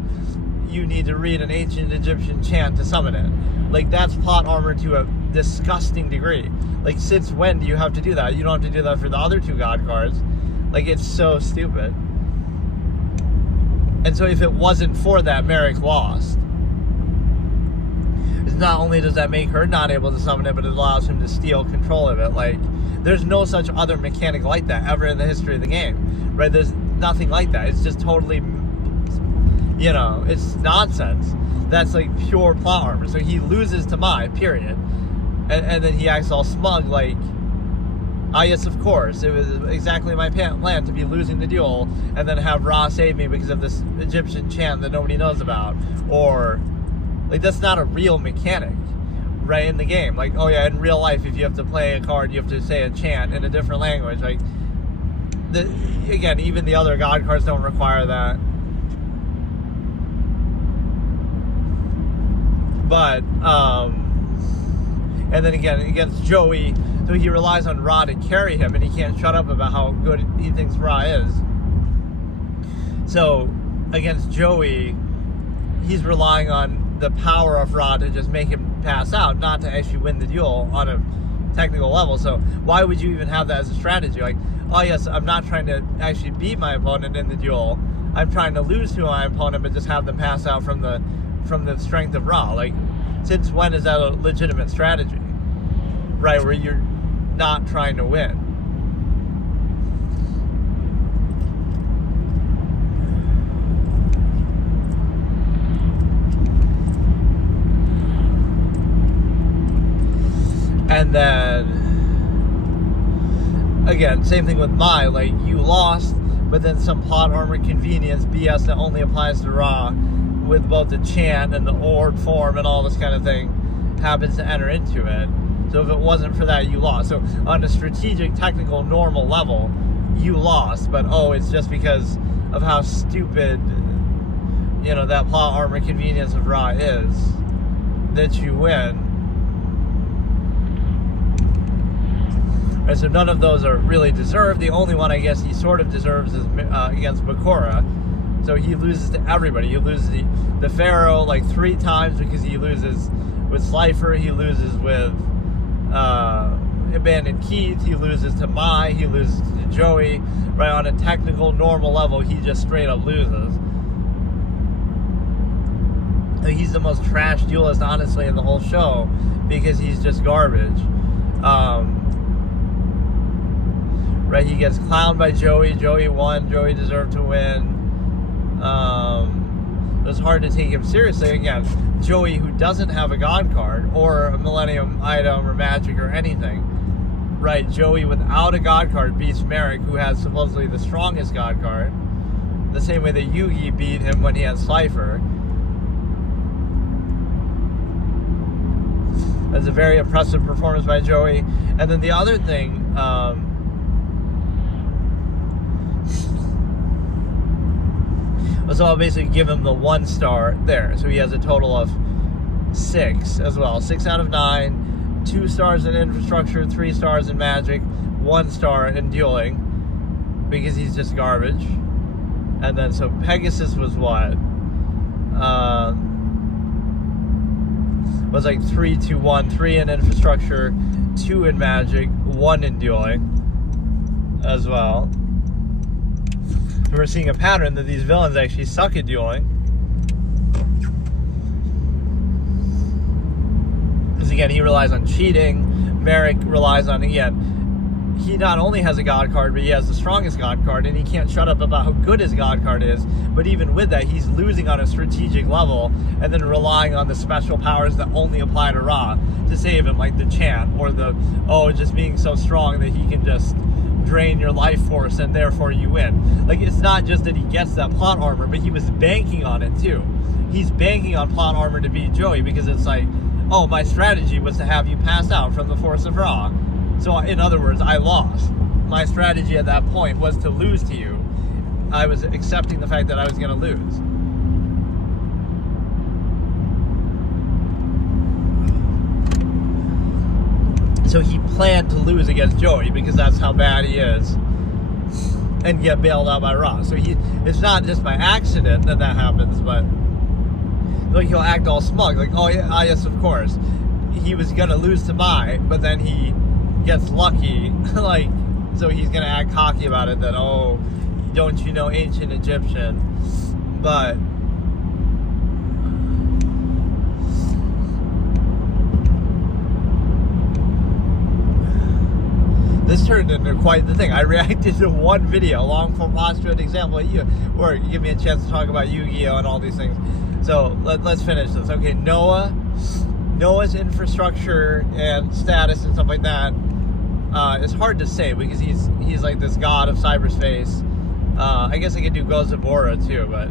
you need to read an ancient Egyptian chant to summon it. Like, that's plot armor to a disgusting degree. Like, since when do you have to do that? You don't have to do that for the other 2 god cards. Like, it's so stupid. And so if it wasn't for that, Merrick lost. It's not only does that make her not able to summon it, but it allows him to steal control of it. Like, there's no such other mechanic like that ever in the history of the game, right? There's nothing like that. It's just totally, you know, it's nonsense. That's like pure plot armor. So he loses to Mai, period. And then he acts all smug, like, ah, yes, of course, it was exactly my plan to be losing the duel and then have Ra save me because of this Egyptian chant that nobody knows about. Or, like, that's not a real mechanic, right, in the game. Like, oh yeah, in real life, if you have to play a card, you have to say a chant in a different language. Like, again, even the other god cards don't require that. But, and then again, against Joey, so he relies on Ra to carry him, and he can't shut up about how good he thinks Ra is. So, against Joey, he's relying on the power of Ra to just make him pass out, not to actually win the duel on a technical level. So why would you even have that as a strategy? Like, oh yes, I'm not trying to actually beat my opponent in the duel. I'm trying to lose to my opponent, but just have them pass out from the strength of Ra. Like, since when is that a legitimate strategy? Right, where you're not trying to win. And then, again, same thing with Mai. Like, you lost, but then some plot armor convenience BS that only applies to Ra, with both the chant and the orb form and all this kind of thing, happens to enter into it. So if it wasn't for that, you lost. So on a strategic, technical, normal level, you lost, but oh, it's just because of how stupid, that plot armor convenience of Ra is, that you win. Right, so none of those are really deserved. The only one I guess he sort of deserves is against Bakura. So he loses to everybody. He loses the Pharaoh like 3 times because he loses with Slifer. He loses with Abandoned Keith. He loses to Mai. He loses to Joey. Right, on a technical, normal level, he just straight up loses. He's the most trash duelist, honestly, in the whole show because he's just garbage. Right, he gets clowned by Joey. Joey won. Joey deserved to win. It was hard to take him seriously. Again, Joey, who doesn't have a God card or a Millennium item or magic or anything. Right, Joey without a God card beats Merrick, who has supposedly the strongest God card. The same way that Yugi beat him when he had Slifer. That's a very impressive performance by Joey. And then the other thing, so I'll basically give him the 1 star there. So he has a total of 6 as well. 6 out of 9, 2 stars in infrastructure, 3 stars in magic, 1 star in dueling, because he's just garbage. And then so Pegasus was what? Was like 3, 2, 1, 3 in infrastructure, 2 in magic, 1 in dueling as well. So we're seeing a pattern that these villains actually suck at dueling. Because again, he relies on cheating. Merrick relies on, again, he not only has a God card, but he has the strongest God card, and he can't shut up about how good his God card is. But even with that, he's losing on a strategic level, and then relying on the special powers that only apply to Ra to save him, like the chant, or just being so strong that he can just drain your life force and therefore you win. Like, it's not just that he gets that plot armor, but he was banking on it too. He's banking on plot armor to beat Joey, because it's like, oh, my strategy was to have you pass out from the force of Ra. So in other words, I lost. My strategy at that point was to lose to you. I was accepting the fact that I was going to lose. So he planned to lose against Joey because that's how bad he is, and get bailed out by Ra. So it's not just by accident that happens, but like he'll act all smug, like, oh yeah, yes, of course. He was going to lose to Mai, but then he gets lucky, like, so he's gonna act cocky about it, that, oh, don't you know ancient Egyptian. But this turned into quite the thing. I reacted to one video, long form watch to an example of you, where you give me a chance to talk about Yu-Gi-Oh and all these things. So let's finish this. Okay, Noah's infrastructure and status and stuff like that. It's hard to say because he's like this god of cyberspace. I guess I could do Gozabora too, but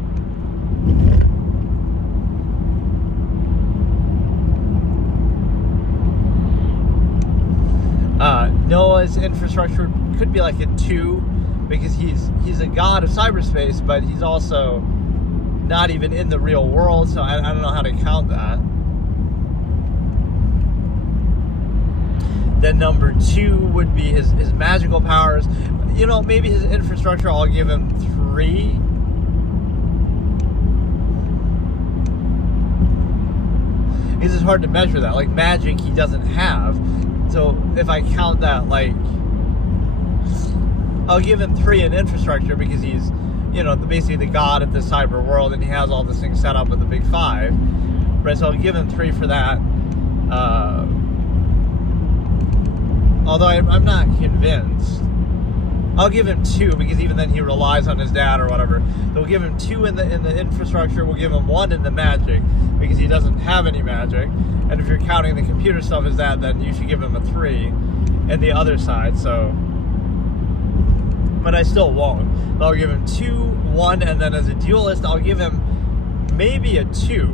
Noah's infrastructure could be like a 2 because he's a god of cyberspace, but he's also not even in the real world, so I don't know how to count that. Then number 2 would be his magical powers. You know, maybe his infrastructure, I'll give him 3. Because it's hard to measure that. Like, magic he doesn't have. So if I count that, like, I'll give him 3 in infrastructure because he's, basically the god of the cyber world, and he has all this things set up with the big 5. Right, so I'll give him 3 for that. Although I'm not convinced. I'll give him 2 because even then he relies on his dad or whatever. So we'll give him 2 in the infrastructure. We'll give him 1 in the magic because he doesn't have any magic. And if you're counting the computer stuff as that, then you should give him a 3 in the other side. So, but I still won't. But I'll give him 2, 1, and then as a duelist, I'll give him maybe a 2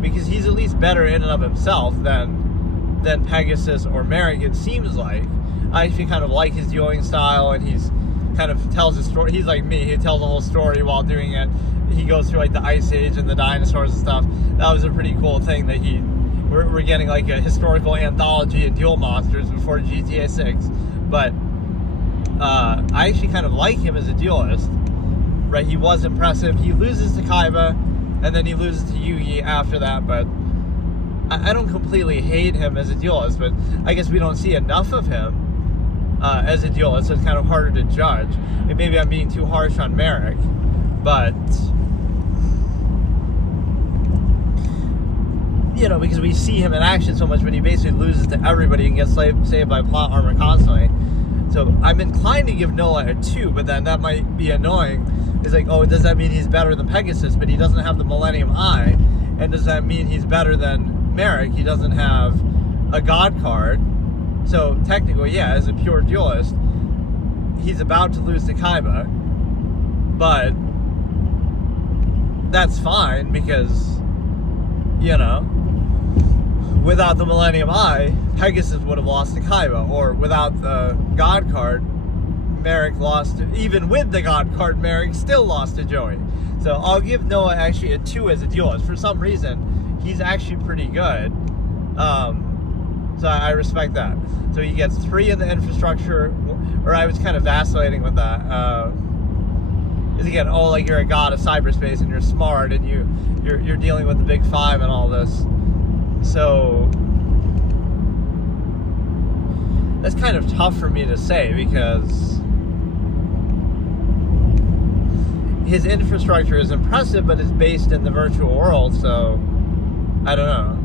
because he's at least better in and of himself than Pegasus or Merrick, it seems like. I actually kind of like his dueling style, and he's kind of tells a story. He's like me. He tells a whole story while doing it. He goes through like the Ice Age and the dinosaurs and stuff. That was a pretty cool thing that we're getting like a historical anthology of Duel Monsters before GTA 6. But I actually kind of like him as a duelist. Right, he was impressive. He loses to Kaiba, and then he loses to Yugi after that, but I don't completely hate him as a duelist, but I guess we don't see enough of him as a duelist, so it's kind of harder to judge. And maybe I'm being too harsh on Merrick, but you know, because we see him in action so much, but he basically loses to everybody and gets saved by plot armor constantly. So I'm inclined to give Noah a 2, but then that might be annoying. It's like, oh, does that mean he's better than Pegasus, but he doesn't have the Millennium Eye? And does that mean he's better than Merrick? He doesn't have a God card. So technically, yeah, as a pure duelist, he's about to lose to Kaiba. But that's fine because, you know, without the Millennium Eye, Pegasus would have lost to Kaiba. Or without the God card, Merrick lost to, even with the God card, Merrick still lost to Joey. So I'll give Noah actually a 2 as a duelist. For some reason, he's actually pretty good. So I respect that. So he gets 3 in the infrastructure, or I was kind of vacillating with that. Is again, oh, like you're a god of cyberspace and you're smart and you're dealing with the big 5 and all this. So that's kind of tough for me to say because his infrastructure is impressive, but it's based in the virtual world, so I don't know.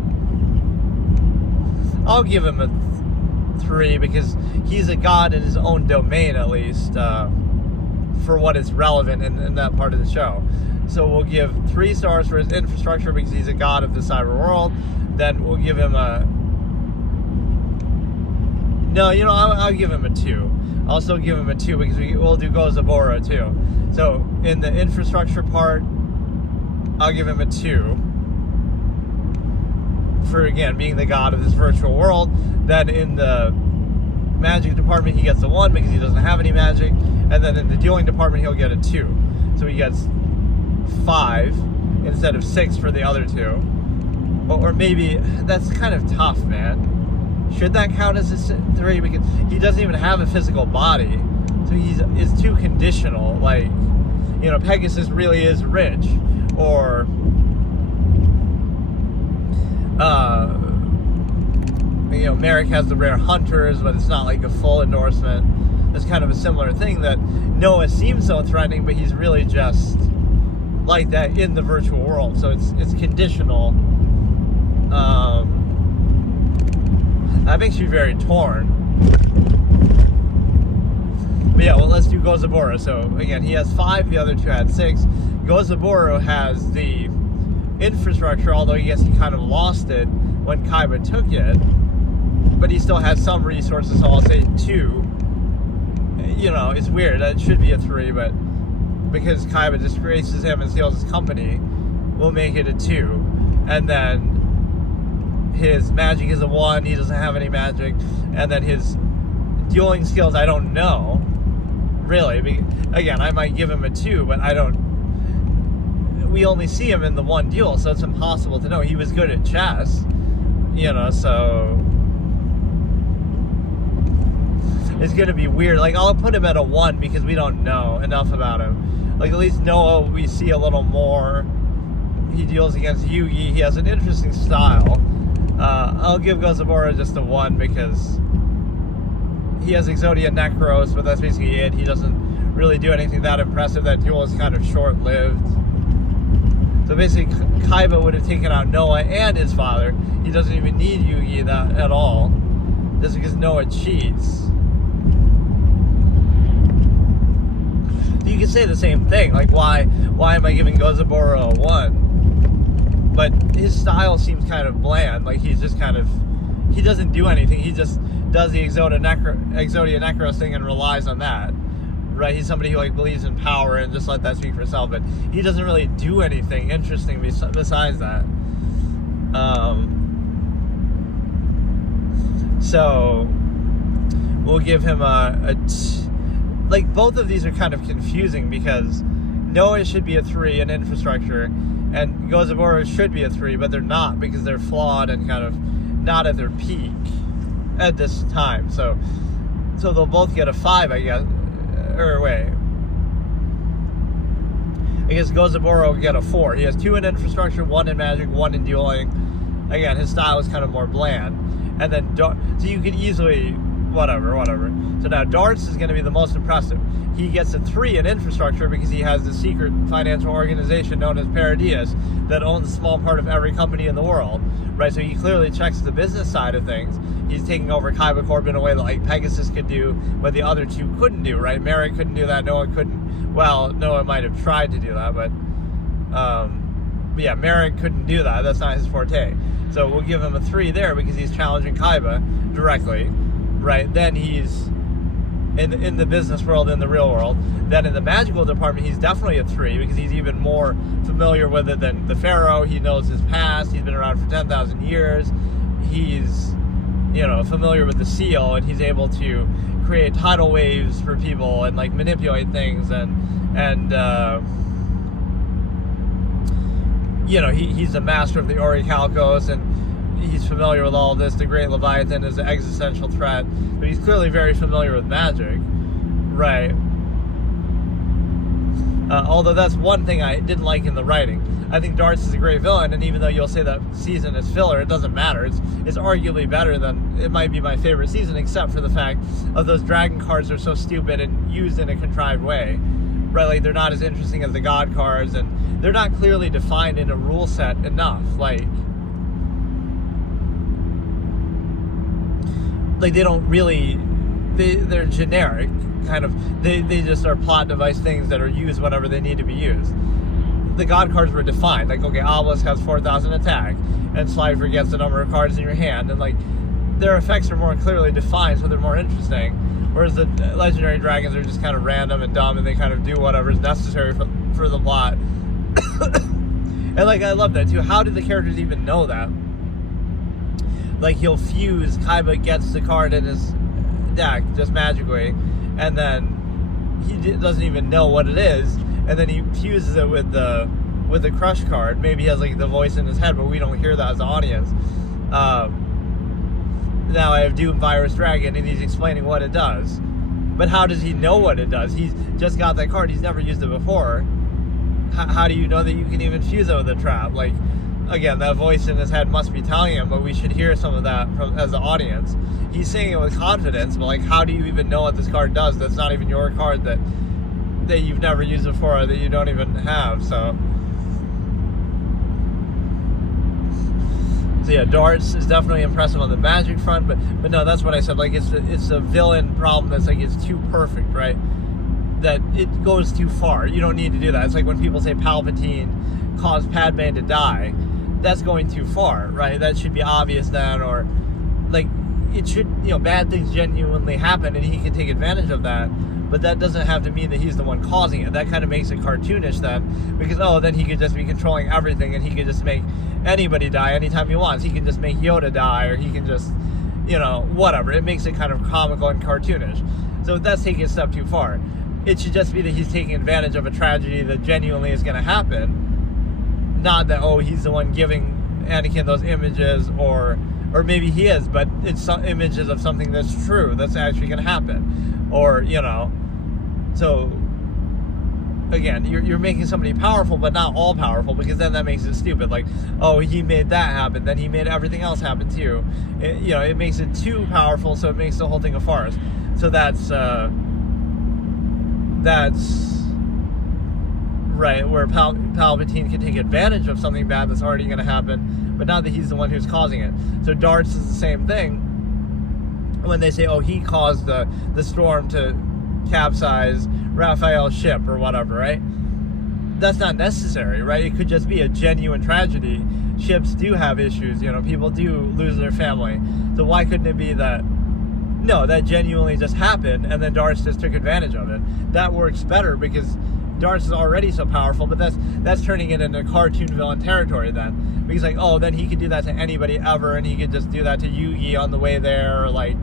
I'll give him a 3 because he's a god in his own domain, at least, for what is relevant in that part of the show. So we'll give 3 stars for his infrastructure because he's a god of the cyber world. Then we'll give him a... No, you know, I'll give him a 2. I'll still give him a 2 because we'll do Gozabora too. So in the infrastructure part, I'll give him a 2 for, again, being the god of this virtual world. Then in the magic department, he gets a 1 because he doesn't have any magic. And then in the dueling department, he'll get a 2. So he gets 5 instead of 6 for the other 2. Or maybe, that's kind of tough, man. Should that count as a 3? Because he doesn't even have a physical body. So it's too conditional. Like, you know, Pegasus really is rich. Or, you know, Merrick has the rare hunters, but it's not like a full endorsement. It's kind of a similar thing that Noah seems so threatening, but he's really just like that in the virtual world. So it's conditional. That makes you very torn. But yeah, well, let's do Gozabora. So again, he has 5, the other 2 had 6. Gozabora has the infrastructure, although I guess he kind of lost it when Kaiba took it. But he still has some resources, so I'll say 2. You know, it's weird. It should be a 3, but because Kaiba disgraces him and steals his company, we'll make it a 2. And then his magic is a 1. He doesn't have any magic. And then his dueling skills, I don't know. Really. Again, I might give him a 2, but I don't... We only see him in the 1 duel, so it's impossible to know. He was good at chess. You know, so... It's going to be weird. Like, I'll put him at a 1 because we don't know enough about him. Like, at least Noah, we see a little more. He deals against Yugi. He has an interesting style. I'll give Gozabora just a 1 because he has Exodia Necros, but that's basically it. He doesn't really do anything that impressive. That duel is kind of short-lived. So basically, Kaiba would have taken out Noah and his father. He doesn't even need Yugi at all, just because Noah cheats. You can say the same thing. Like, why am I giving Gozabora a 1? But his style seems kind of bland. Like, he's just kind of... He doesn't do anything. He just does the Exodia Necros thing and relies on that. Right? He's somebody who, like, believes in power and just let that speak for itself. But he doesn't really do anything interesting besides that. So, we'll give him like, both of these are kind of confusing because Noah should be a 3 in infrastructure, and Gozaburo should be a 3, but they're not because they're flawed and kind of not at their peak at this time. So they'll both get a 5, I guess. Or wait, I guess Gozaburo will get a 4. He has 2 in infrastructure, 1 in magic, 1 in dueling. Again, his style is kind of more bland. And then, so you could easily, whatever. So now Darts is going to be the most impressive. He gets a 3 in infrastructure because he has the secret financial organization known as Paradius that owns a small part of every company in the world, right? So he clearly checks the business side of things. He's taking over Kaiba Corp in a way that like Pegasus could do, but the other two couldn't do, right? Merrick couldn't do that. Noah couldn't. Well, Noah might have tried to do that, but yeah, Merrick couldn't do that. That's not his forte. So we'll give him a 3 there because he's challenging Kaiba directly, right? Then he's in the business world, in the real world. Then in the magical department, he's definitely a 3 because he's even more familiar with it than the Pharaoh. He knows his past. He's been around for 10,000 years. He's, familiar with the seal, and he's able to create tidal waves for people and like manipulate things and he's a master of the Orichalcos, and he's familiar with all this. The Great Leviathan is an existential threat, but he's clearly very familiar with magic, right? Although that's one thing I didn't like in the writing. I think Darts is a great villain, and even though you'll say that season is filler, it doesn't matter. It's arguably better than, it might be my favorite season, except for the fact of those dragon cards are so stupid and used in a contrived way, right? Like, they're not as interesting as the god cards, and they're not clearly defined in a rule set enough. Like they don't really, they're generic, kind of. They just are plot device things that are used whenever they need to be used. The god cards were defined, like, okay, Obelisk has 4,000 attack, and Slifer gets the number of cards in your hand, and like, their effects are more clearly defined, so they're more interesting. Whereas the legendary dragons are just kind of random and dumb, and they kind of do whatever is necessary for the plot. And like, I love that too. How did the characters even know that? Like, he'll fuse, Kaiba gets the card in his deck just magically, and then he doesn't even know what it is, and then he fuses it with the crush card. Maybe he has like the voice in his head, but we don't hear that as an audience. Now I have Doom Virus Dragon, and he's explaining what it does. But how does he know what it does? He's just got that card. He's never used it before. How do you know that you can even fuse it with a trap? Like, again, that voice in his head must be telling him, but we should hear some of that as the audience. He's saying it with confidence, but like, how do you even know what this card does? That's not even your card that you've never used before, or that you don't even have. So yeah, Darts is definitely impressive on the magic front, but no, that's what I said. Like, it's a villain problem that's like, it's too perfect, right? That it goes too far. You don't need to do that. It's like when people say Palpatine caused Padme to die. That's going too far, right? That should be obvious then, or like, it should, bad things genuinely happen, and he can take advantage of that. But that doesn't have to mean that he's the one causing it. That kind of makes it cartoonish then, because then he could just be controlling everything, and he could just make anybody die anytime he wants. He can just make Yoda die, or he can just, whatever. It makes it kind of comical and cartoonish. So that's taking a step too far. It should just be that he's taking advantage of a tragedy that genuinely is going to happen. Not that, he's the one giving Anakin those images, or maybe he is, but it's some images of something that's true, that's actually going to happen. Or, so, again, you're making somebody powerful, but not all powerful, because then that makes it stupid. Like, he made that happen, then he made everything else happen too. It makes it too powerful, so it makes the whole thing a farce. So that's right, where Palpatine can take advantage of something bad that's already going to happen, but not that he's the one who's causing it. So Darts is the same thing. When they say, he caused the storm to capsize Raphael's ship or whatever, right? That's not necessary, right? It could just be a genuine tragedy. Ships do have issues, people do lose their family. So why couldn't it be that, no, that genuinely just happened, and then Darts just took advantage of it? That works better, because Darts is already so powerful, but that's turning it into cartoon villain territory then. Because like, then he could do that to anybody ever, and he could just do that to Yugi on the way there, or like,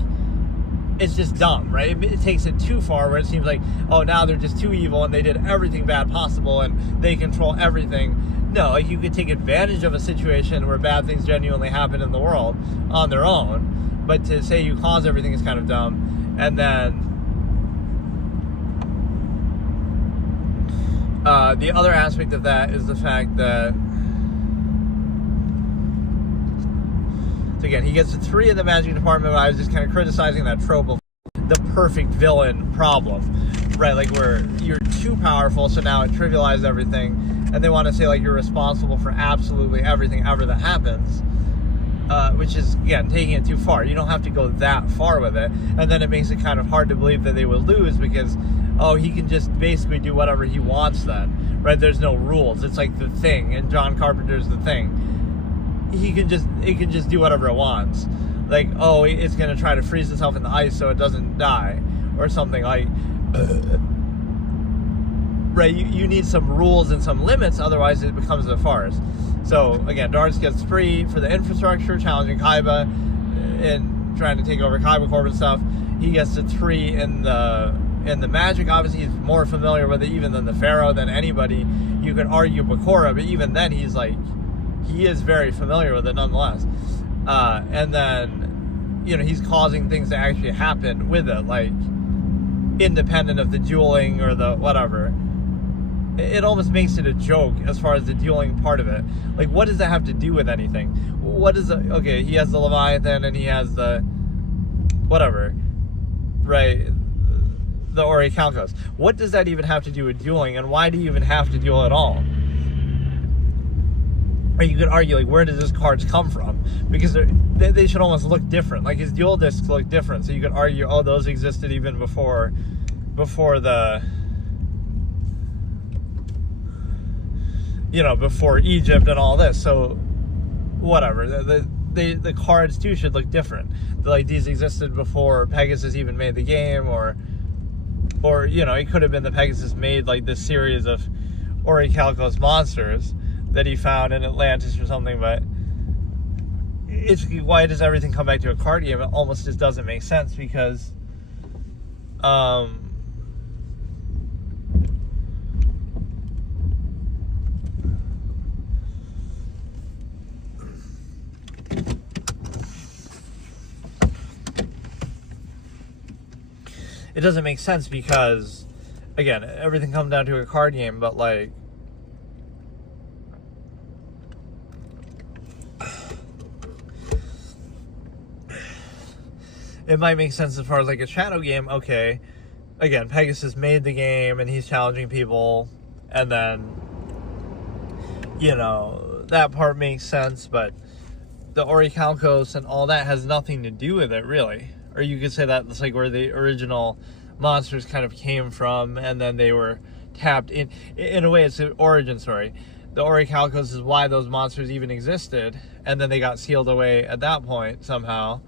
it's just dumb, right? It takes it too far where it seems like, oh, now they're just too evil and they did everything bad possible and they control everything. No, like, you could take advantage of a situation where bad things genuinely happen in the world on their own, but to say you cause everything is kind of dumb. And then the other aspect of that is the fact that, so again, he gets a 3 in the magic department, but I was just kind of criticizing that trope of the perfect villain problem, right? Like, where you're too powerful, so now it trivializes everything, and they want to say, like, you're responsible for absolutely everything ever that happens, which is, again, taking it too far. You don't have to go that far with it, and then it makes it kind of hard to believe that they would lose because, oh, he can just basically do whatever he wants then, right? There's no rules. It's like The Thing, and John Carpenter's The Thing. It can just do whatever it wants. Like, oh, it's going to try to freeze itself in the ice so it doesn't die, or something like, right? You need some rules and some limits, otherwise it becomes a farce. So, again, Darts gets 3 for the infrastructure, challenging Kaiba and trying to take over Kaiba Corp and stuff. He gets a 3 in the magic. Obviously, he's more familiar with it even than the Pharaoh, than anybody. You could argue Bakura, but even then, he is very familiar with it nonetheless. And then, he's causing things to actually happen with it, like, independent of the dueling or the whatever. It almost makes it a joke as far as the dueling part of it. Like, what does that have to do with anything? What is it? Okay, he has the Leviathan and he has the whatever, right? The Orichalcos. What does that even have to do with dueling, and why do you even have to duel at all? Or you could argue, like, where does his cards come from? Because they should almost look different. Like, his duel discs look different. So you could argue, oh, those existed even before the, before Egypt and all this. So, whatever. The cards, too, should look different. Like, these existed before Pegasus even made the game, or it could have been that Pegasus made, like, this series of Orichalcos monsters that he found in Atlantis or something, but why does everything come back to a card game? It almost just doesn't make sense because it doesn't make sense because, again, everything comes down to a card game, but, like, it might make sense as far as, like, a shadow game. Okay, again, Pegasus made the game and he's challenging people, and then that part makes sense, but the Orichalcos and all that has nothing to do with it, really. Or you could say that it's like where the original monsters kind of came from, and then they were tapped in. In a way, it's an origin story. The Orichalcos is why those monsters even existed, and then they got sealed away at that point somehow,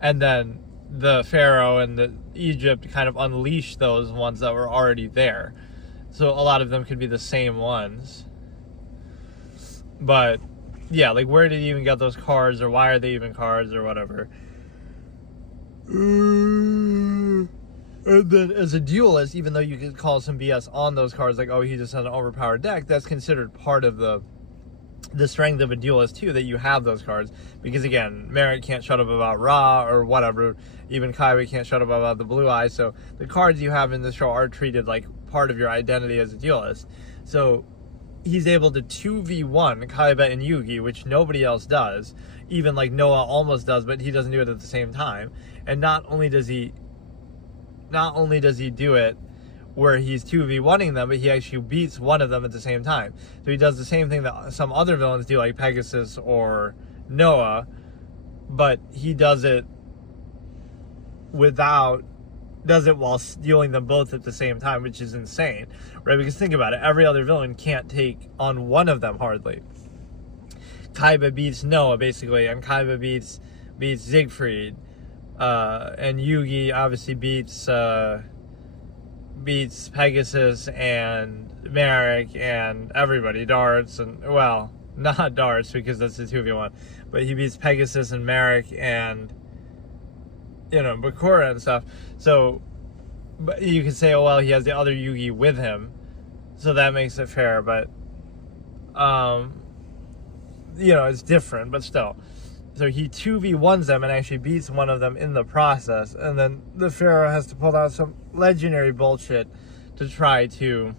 and then the Pharaoh and the Egypt kind of unleashed those ones that were already there. So a lot of them could be the same ones. But yeah, like, where did he even get those cards, or why are they even cards, or whatever? And then as a duelist, even though you could call some BS on those cards, like, oh, he just has an overpowered deck, that's considered part of the strength of a duelist too, that you have those cards. Because again, Merrick can't shut up about Ra or whatever, even Kaiba can't shut up about the Blue Eye, so the cards you have in the show are treated like part of your identity as a duelist. So he's able to 2v1 Kaiba and Yugi, which nobody else does. Even, like, Noah almost does, but he doesn't do it at the same time. And not only does he do it where he's 2v1ing them, but he actually beats one of them at the same time. So he does the same thing that some other villains do, like Pegasus or Noah, but he does it while dueling them both at the same time, which is insane, right? Because think about it, every other villain can't take on one of them hardly. Kaiba beats Noah, basically, and Kaiba beats Siegfried, and Yugi obviously beats Pegasus and Merrick and everybody, Darts, and, well, not Darts because that's the 2v1, but he beats Pegasus and Merrick and Bakura and stuff. So, but you could say, oh well, he has the other Yugi with him, so that makes it fair. But, it's different, but still. So he 2v1s them and actually beats one of them in the process, and then the Pharaoh has to pull out some legendary bullshit to try to,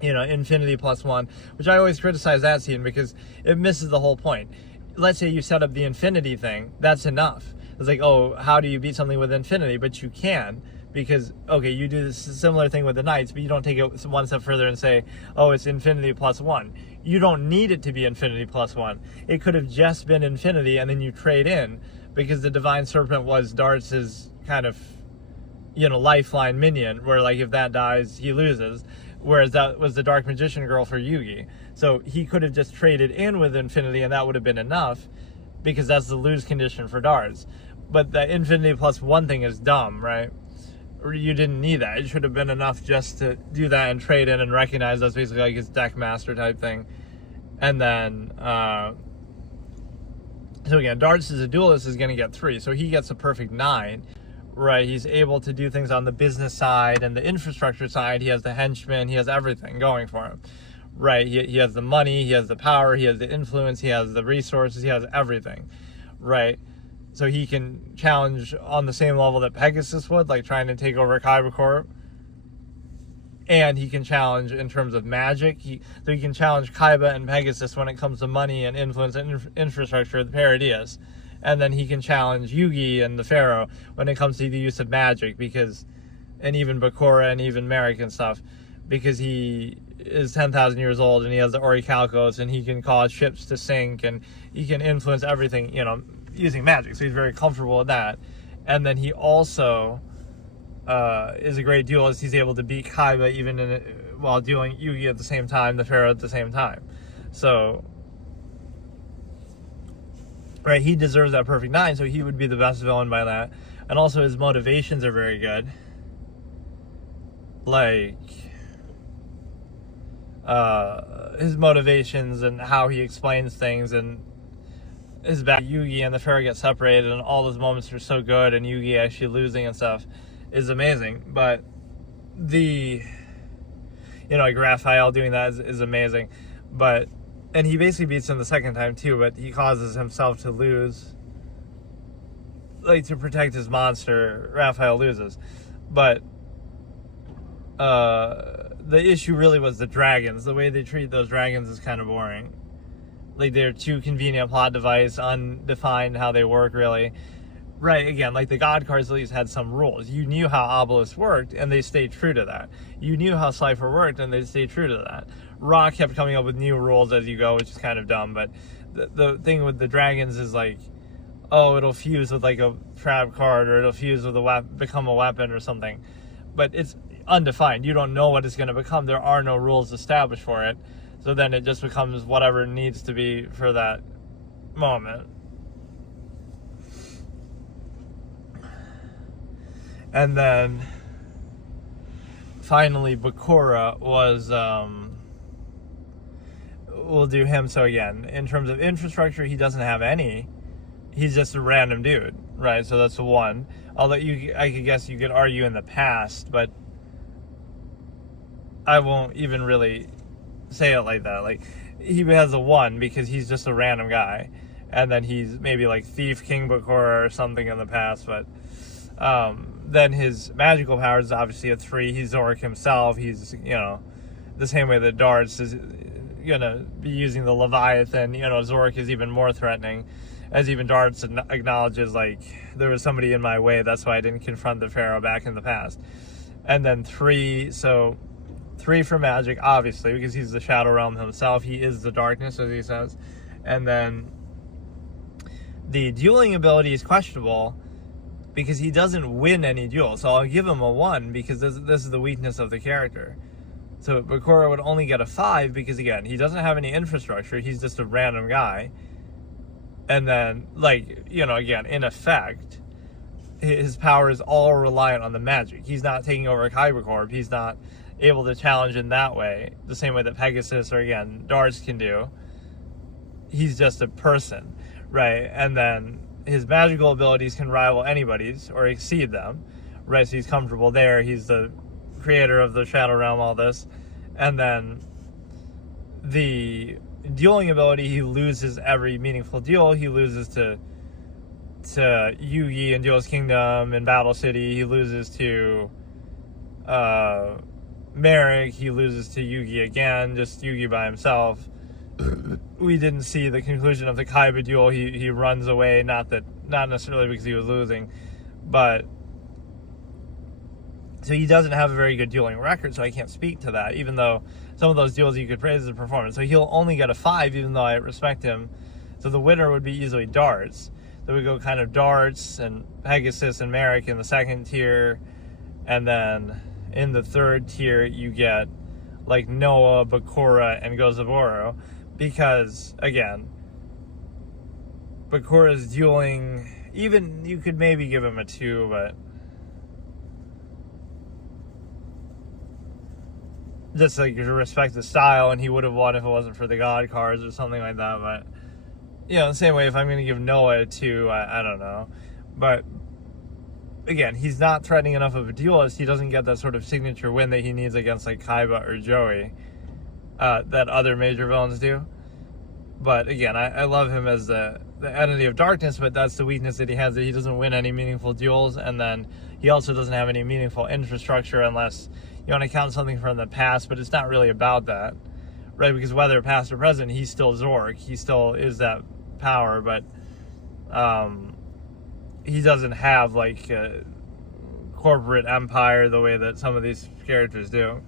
infinity plus one, which I always criticize that scene because it misses the whole point. Let's say you set up the infinity thing, that's enough. It's like, oh, how do you beat something with infinity? But you can, because, okay, you do this similar thing with the knights, but you don't take it one step further and say, oh, it's infinity plus one. You don't need it to be infinity plus one. It could have just been infinity, and then you trade in, because the Divine Serpent was Darts' kind of, lifeline minion, where, like, if that dies, he loses. Whereas that was the Dark Magician girl for Yugi. So he could have just traded in with infinity, and that would have been enough, because that's the lose condition for Darts. But the infinity plus one thing is dumb, right? You didn't need that. It should have been enough just to do that and trade in and recognize that's basically like his deck master type thing. And then, so again, Darts as a duelist is going to get 3. So he gets a perfect 9, right? He's able to do things on the business side and the infrastructure side. He has the henchmen. He has everything going for him, right? He has the money. He has the power. He has the influence. He has the resources. He has everything, right? So he can challenge on the same level that Pegasus would, like trying to take over Kaiba Corp. And he can challenge in terms of magic. So he can challenge Kaiba and Pegasus when it comes to money and influence and infrastructure, the Paradius. And then he can challenge Yugi and the Pharaoh when it comes to the use of magic, and even Bakura and even Merrick and stuff, because he is 10,000 years old and he has the Orichalcos and he can cause ships to sink and he can influence everything, using magic. So he's very comfortable with that. And then he also is a great duelist. He's able to beat Kaiba even while dueling Yugi at the same time, the Pharaoh at the same time. So, right, he deserves that perfect 9, so he would be the best villain by that. And also his motivations are very good. Like, his motivations and how he explains things, and his back Yugi and the Pharaoh get separated, and all those moments are so good, and Yugi actually losing and stuff is amazing. But like Raphael doing that is amazing. And he basically beats him the second time too, but he causes himself to lose, like, to protect his monster. Raphael loses. But the issue really was the dragons. The way they treat those dragons is kind of boring. Like, they're too convenient plot device, undefined how they work, really. Right, again, like the God cards at least had some rules. You knew how Obelisk worked, and they stayed true to that. You knew how Cypher worked, and they stayed true to that. Rock kept coming up with new rules as you go, which is kind of dumb, but the thing with the dragons is like, oh, it'll fuse with like a trap card, or it'll fuse with become a weapon or something. But it's undefined. You don't know what it's going to become. There are no rules established for it. So then it just becomes whatever it needs to be for that moment. And then finally Bakura was, we'll do him. So again, in terms of infrastructure, he doesn't have any. He's just a random dude, right? So that's the 1. Although I could guess you could argue in the past, but I won't even really say it like that. Like, he has a 1 because he's just a random guy, and then he's maybe like Thief King Bakura or something in the past. But then his magical powers is obviously a 3. He's Zorik himself. He's, the same way that Darts is gonna be using the Leviathan. Zorik is even more threatening, as even Darts acknowledges, like, there was somebody in my way, that's why I didn't confront the Pharaoh back in the past. And then 3, so 3 for magic, obviously, because he's the Shadow Realm himself. He is the darkness, as he says. And then the dueling ability is questionable because he doesn't win any duels. So I'll give him a 1 because this is the weakness of the character. So Bakura would only get a 5 because, again, he doesn't have any infrastructure. He's just a random guy. And then, like, again, in effect, his power is all reliant on the magic. He's not taking over Kaiba Corp. He's not able to challenge in that way, the same way that Pegasus or, again, Darts can do. He's just a person, right? And then his magical abilities can rival anybody's or exceed them, right? So he's comfortable there. He's the creator of the Shadow Realm, all this. And then the dueling ability, he loses every meaningful duel. He loses to Yugi in Duelist Kingdom in Battle City. He loses to Merrick. He loses to Yugi again, just Yugi by himself. We didn't see the conclusion of the Kaiba duel. He runs away, not necessarily because he was losing, but so he doesn't have a very good dueling record, so I can't speak to that, even though some of those duels you could praise his performance. So he'll only get a 5, even though I respect him. So the winner would be easily Darts. So we go kind of Darts and Pegasus and Merrick in the second tier, and then in the third tier you get like Noah, Bakura, and Gozaburo, because again, Bakura's dueling, even you could maybe give him a 2, but just like to respect the style, and he would have won if it wasn't for the God cards or something like that. But you know, the same way, if I'm going to give Noah a 2, I don't know. But again, he's not threatening enough of a duelist. He doesn't get that sort of signature win that he needs against like Kaiba or Joey that other major villains do. But again, I love him as the entity of darkness, but that's the weakness that he has, that he doesn't win any meaningful duels, and then he also doesn't have any meaningful infrastructure unless you want to count something from the past, but it's not really about that, right? Because whether past or present, he's still Zork. He still is that power, but he doesn't have like a corporate empire the way that some of these characters do.